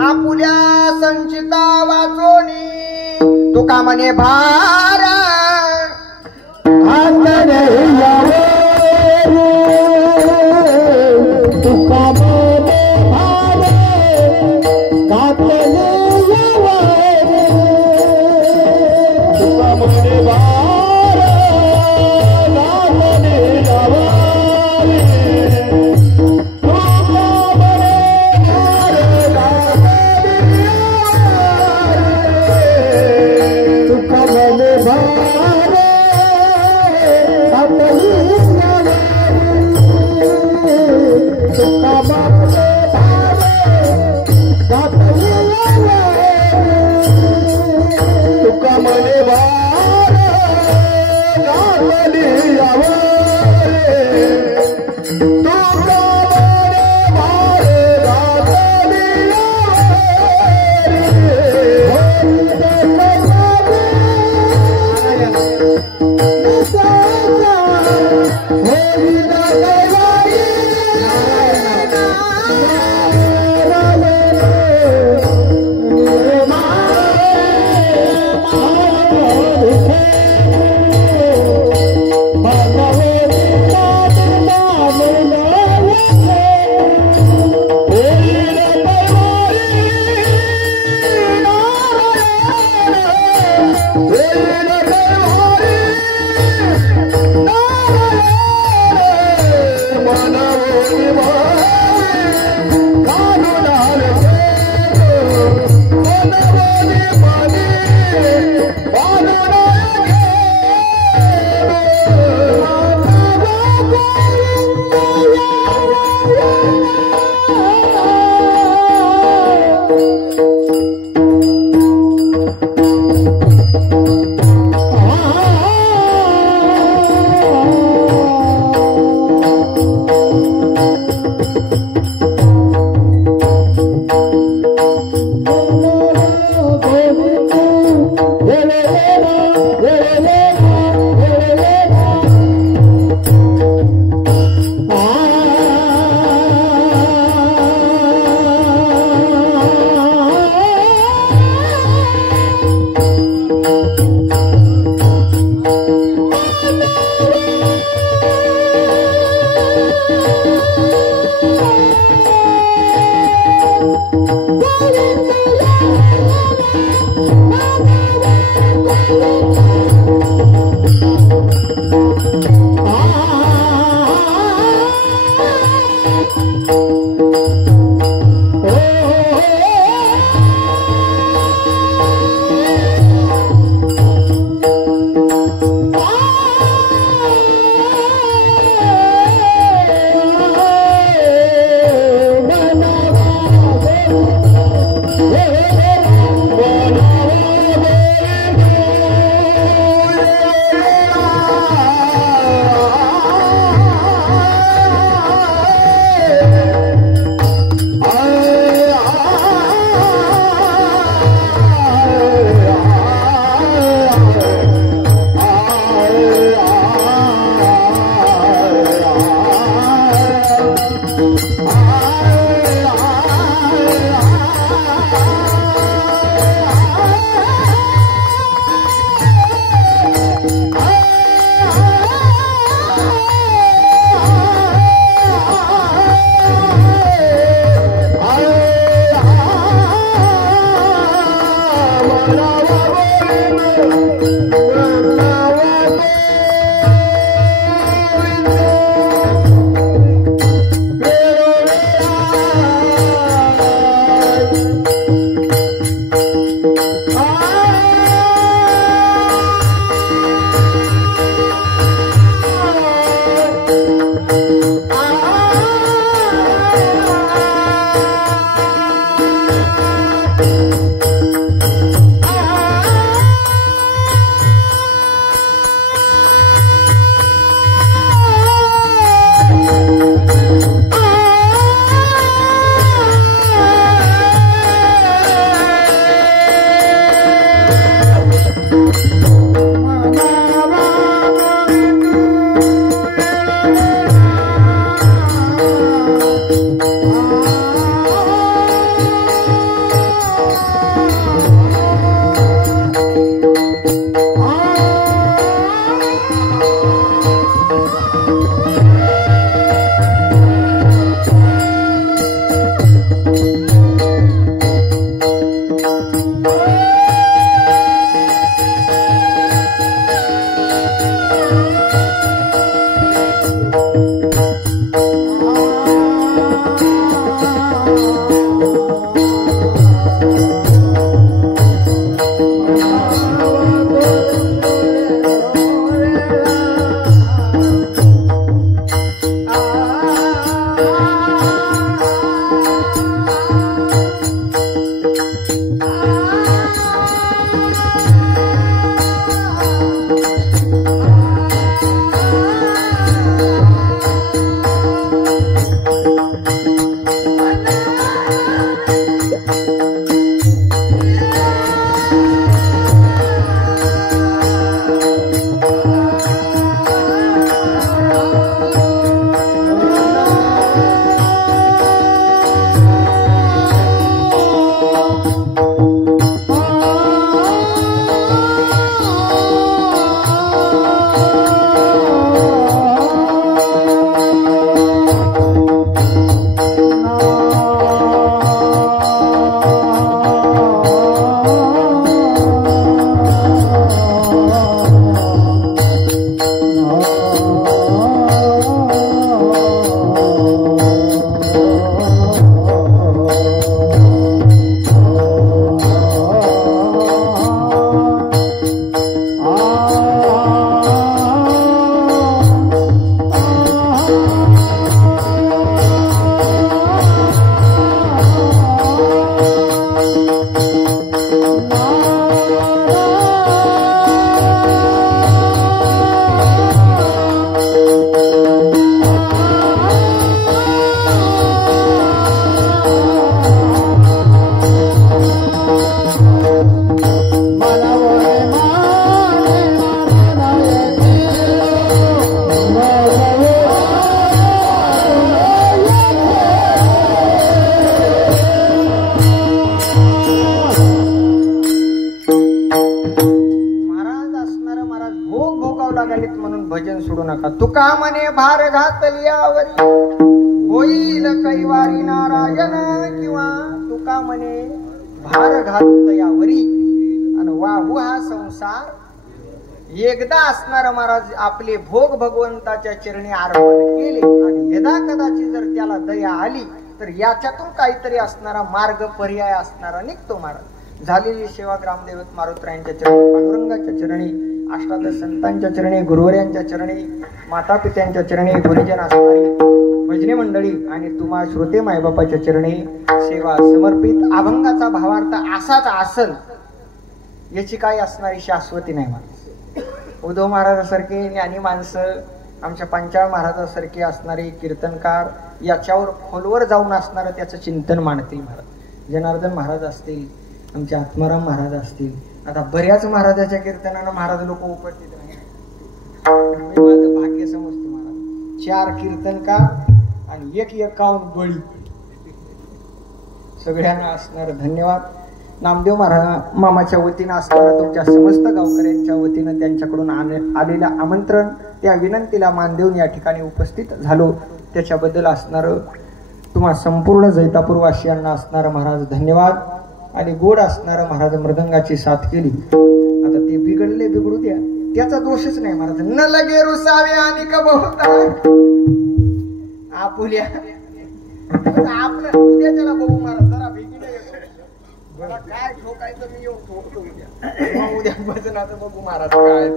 आपुल्या संचिता वाचोनी तुका म्हणे भार तुका म्हणे भार कातले तुका म्हणे भार कातले Thank you. भजन सोडू नका. तुका म्हणे भार घातल्यावरी होईल कैवारी नारायण, किंवा तुका म्हणे भार घालू तयावरी आणि वाहू हा संसार. एकदा असणार महाराज आपले भोग भगवंताच्या चरणी अर्पण केले आणि यदा कदाचित जर त्याला दया आली तर याच्यातून काहीतरी असणारा मार्ग पर्याय असणारा निघतो महाराज. झालेली सेवा ग्रामदेवत मारुतरायांच्या चरणी, पांडुरंगाच्या चरणी, अष्टादश संतांच्या चरणी, गुरुवर्यांच्या चरणी, माता पित्यांच्या चरणी, गुरुजन असणारी भजनी मंडळी आणि तुम्हा श्रोते मायबापाच्या चरणी सेवा समर्पित. अभंगाचा भावार्थ असाच असल याची काही असणारी शाश्वती नाही महाराज. उद्धव महाराजासारखे ज्ञानी माणसं, आमच्या पंचाळ महाराजासारखे असणारे कीर्तनकार याच्यावर खोलवर जाऊन असणारं त्याचं चिंतन मांडतील महाराज. जनार्दन महाराज असतील, आमचे आत्माराम महाराज असतील. आता बऱ्याच महाराजाच्या कीर्तनानं महाराज लोक उपस्थित नाही. मी माझं भाग्य समजतो महाराज. 4 कीर्तनकार आणि 1 बळी. सगळ्यांना असणार धन्यवाद. नामदेव महाराज मामाच्या वतीनं असणारा तुमच्या समस्त गावकऱ्यांच्या वतीनं त्यांच्याकडून आलेलं आमंत्रण, त्या विनंतीला मान देऊन या ठिकाणी उपस्थित झालो. त्याच्याबद्दल असणारं तुम्हा संपूर्ण जैतापूरवासियांना असणारं महाराज धन्यवाद. आणि गोड असणारं महाराज मृदंगाची साथ केली. आता ते बिघडले बिघडू द्या, त्याचा दोषच नाही महाराज. न लगे रुसावे आणि कबहुता आपुल्या आपलं उद्या त्याला बघू महाराज. जरा भेटीला येतो, मला काय ठोकायचं मी येऊन ठोकतो उद्या. मग उद्या भजनाचं बघू महाराज काय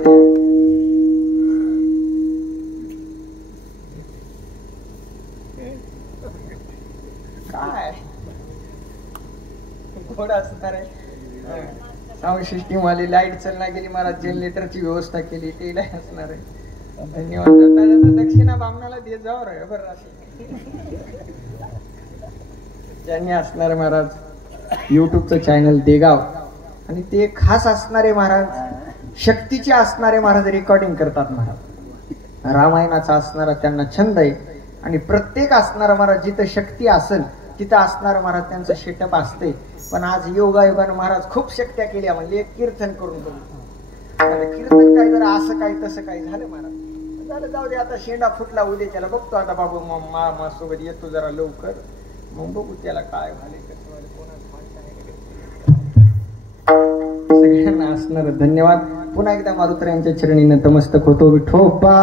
काय घोडा असणार आहे. साऊंड सिस्टीम वाली लाईट चालना गेली महाराज, जनरेटरची व्यवस्था केली ते असणार आहे. धन्यवाद. जाता जाता दक्षिणा बामणाला देत जाऊ रे बरं. त्यांनी असणार महाराज युट्यूबचं चॅनल देगाव, आणि ते खास असणारे महाराज शक्तीचे असणारे महाराज रेकॉर्डिंग करतात महाराज. रामायणाचा असणारा त्यांना छंद आहे आणि प्रत्येक असणारा महाराज जिथं शक्ती असेल तिथं असणार महाराज त्यांचं शेटअप असते. पण आज योगायोगानं महाराज खूप शक्त्या केल्या म्हणजे एक कीर्तन करून कीर्तन काय जरा असं काय तसं काय झालं महाराज. झालं जाऊ दे, आता शेंडा फुटला उद्या त्याला बघतो. आता बाबू मामा सोबत येतो जरा लवकर, मग बघू त्याला काय झाले कसं झालं कोणाला. सगळ्यांना असणार धन्यवाद. पुन्हा एकदा मारुतरायांच्या चरणी नतमस्तक होतो. विठोबा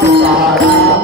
Tukaram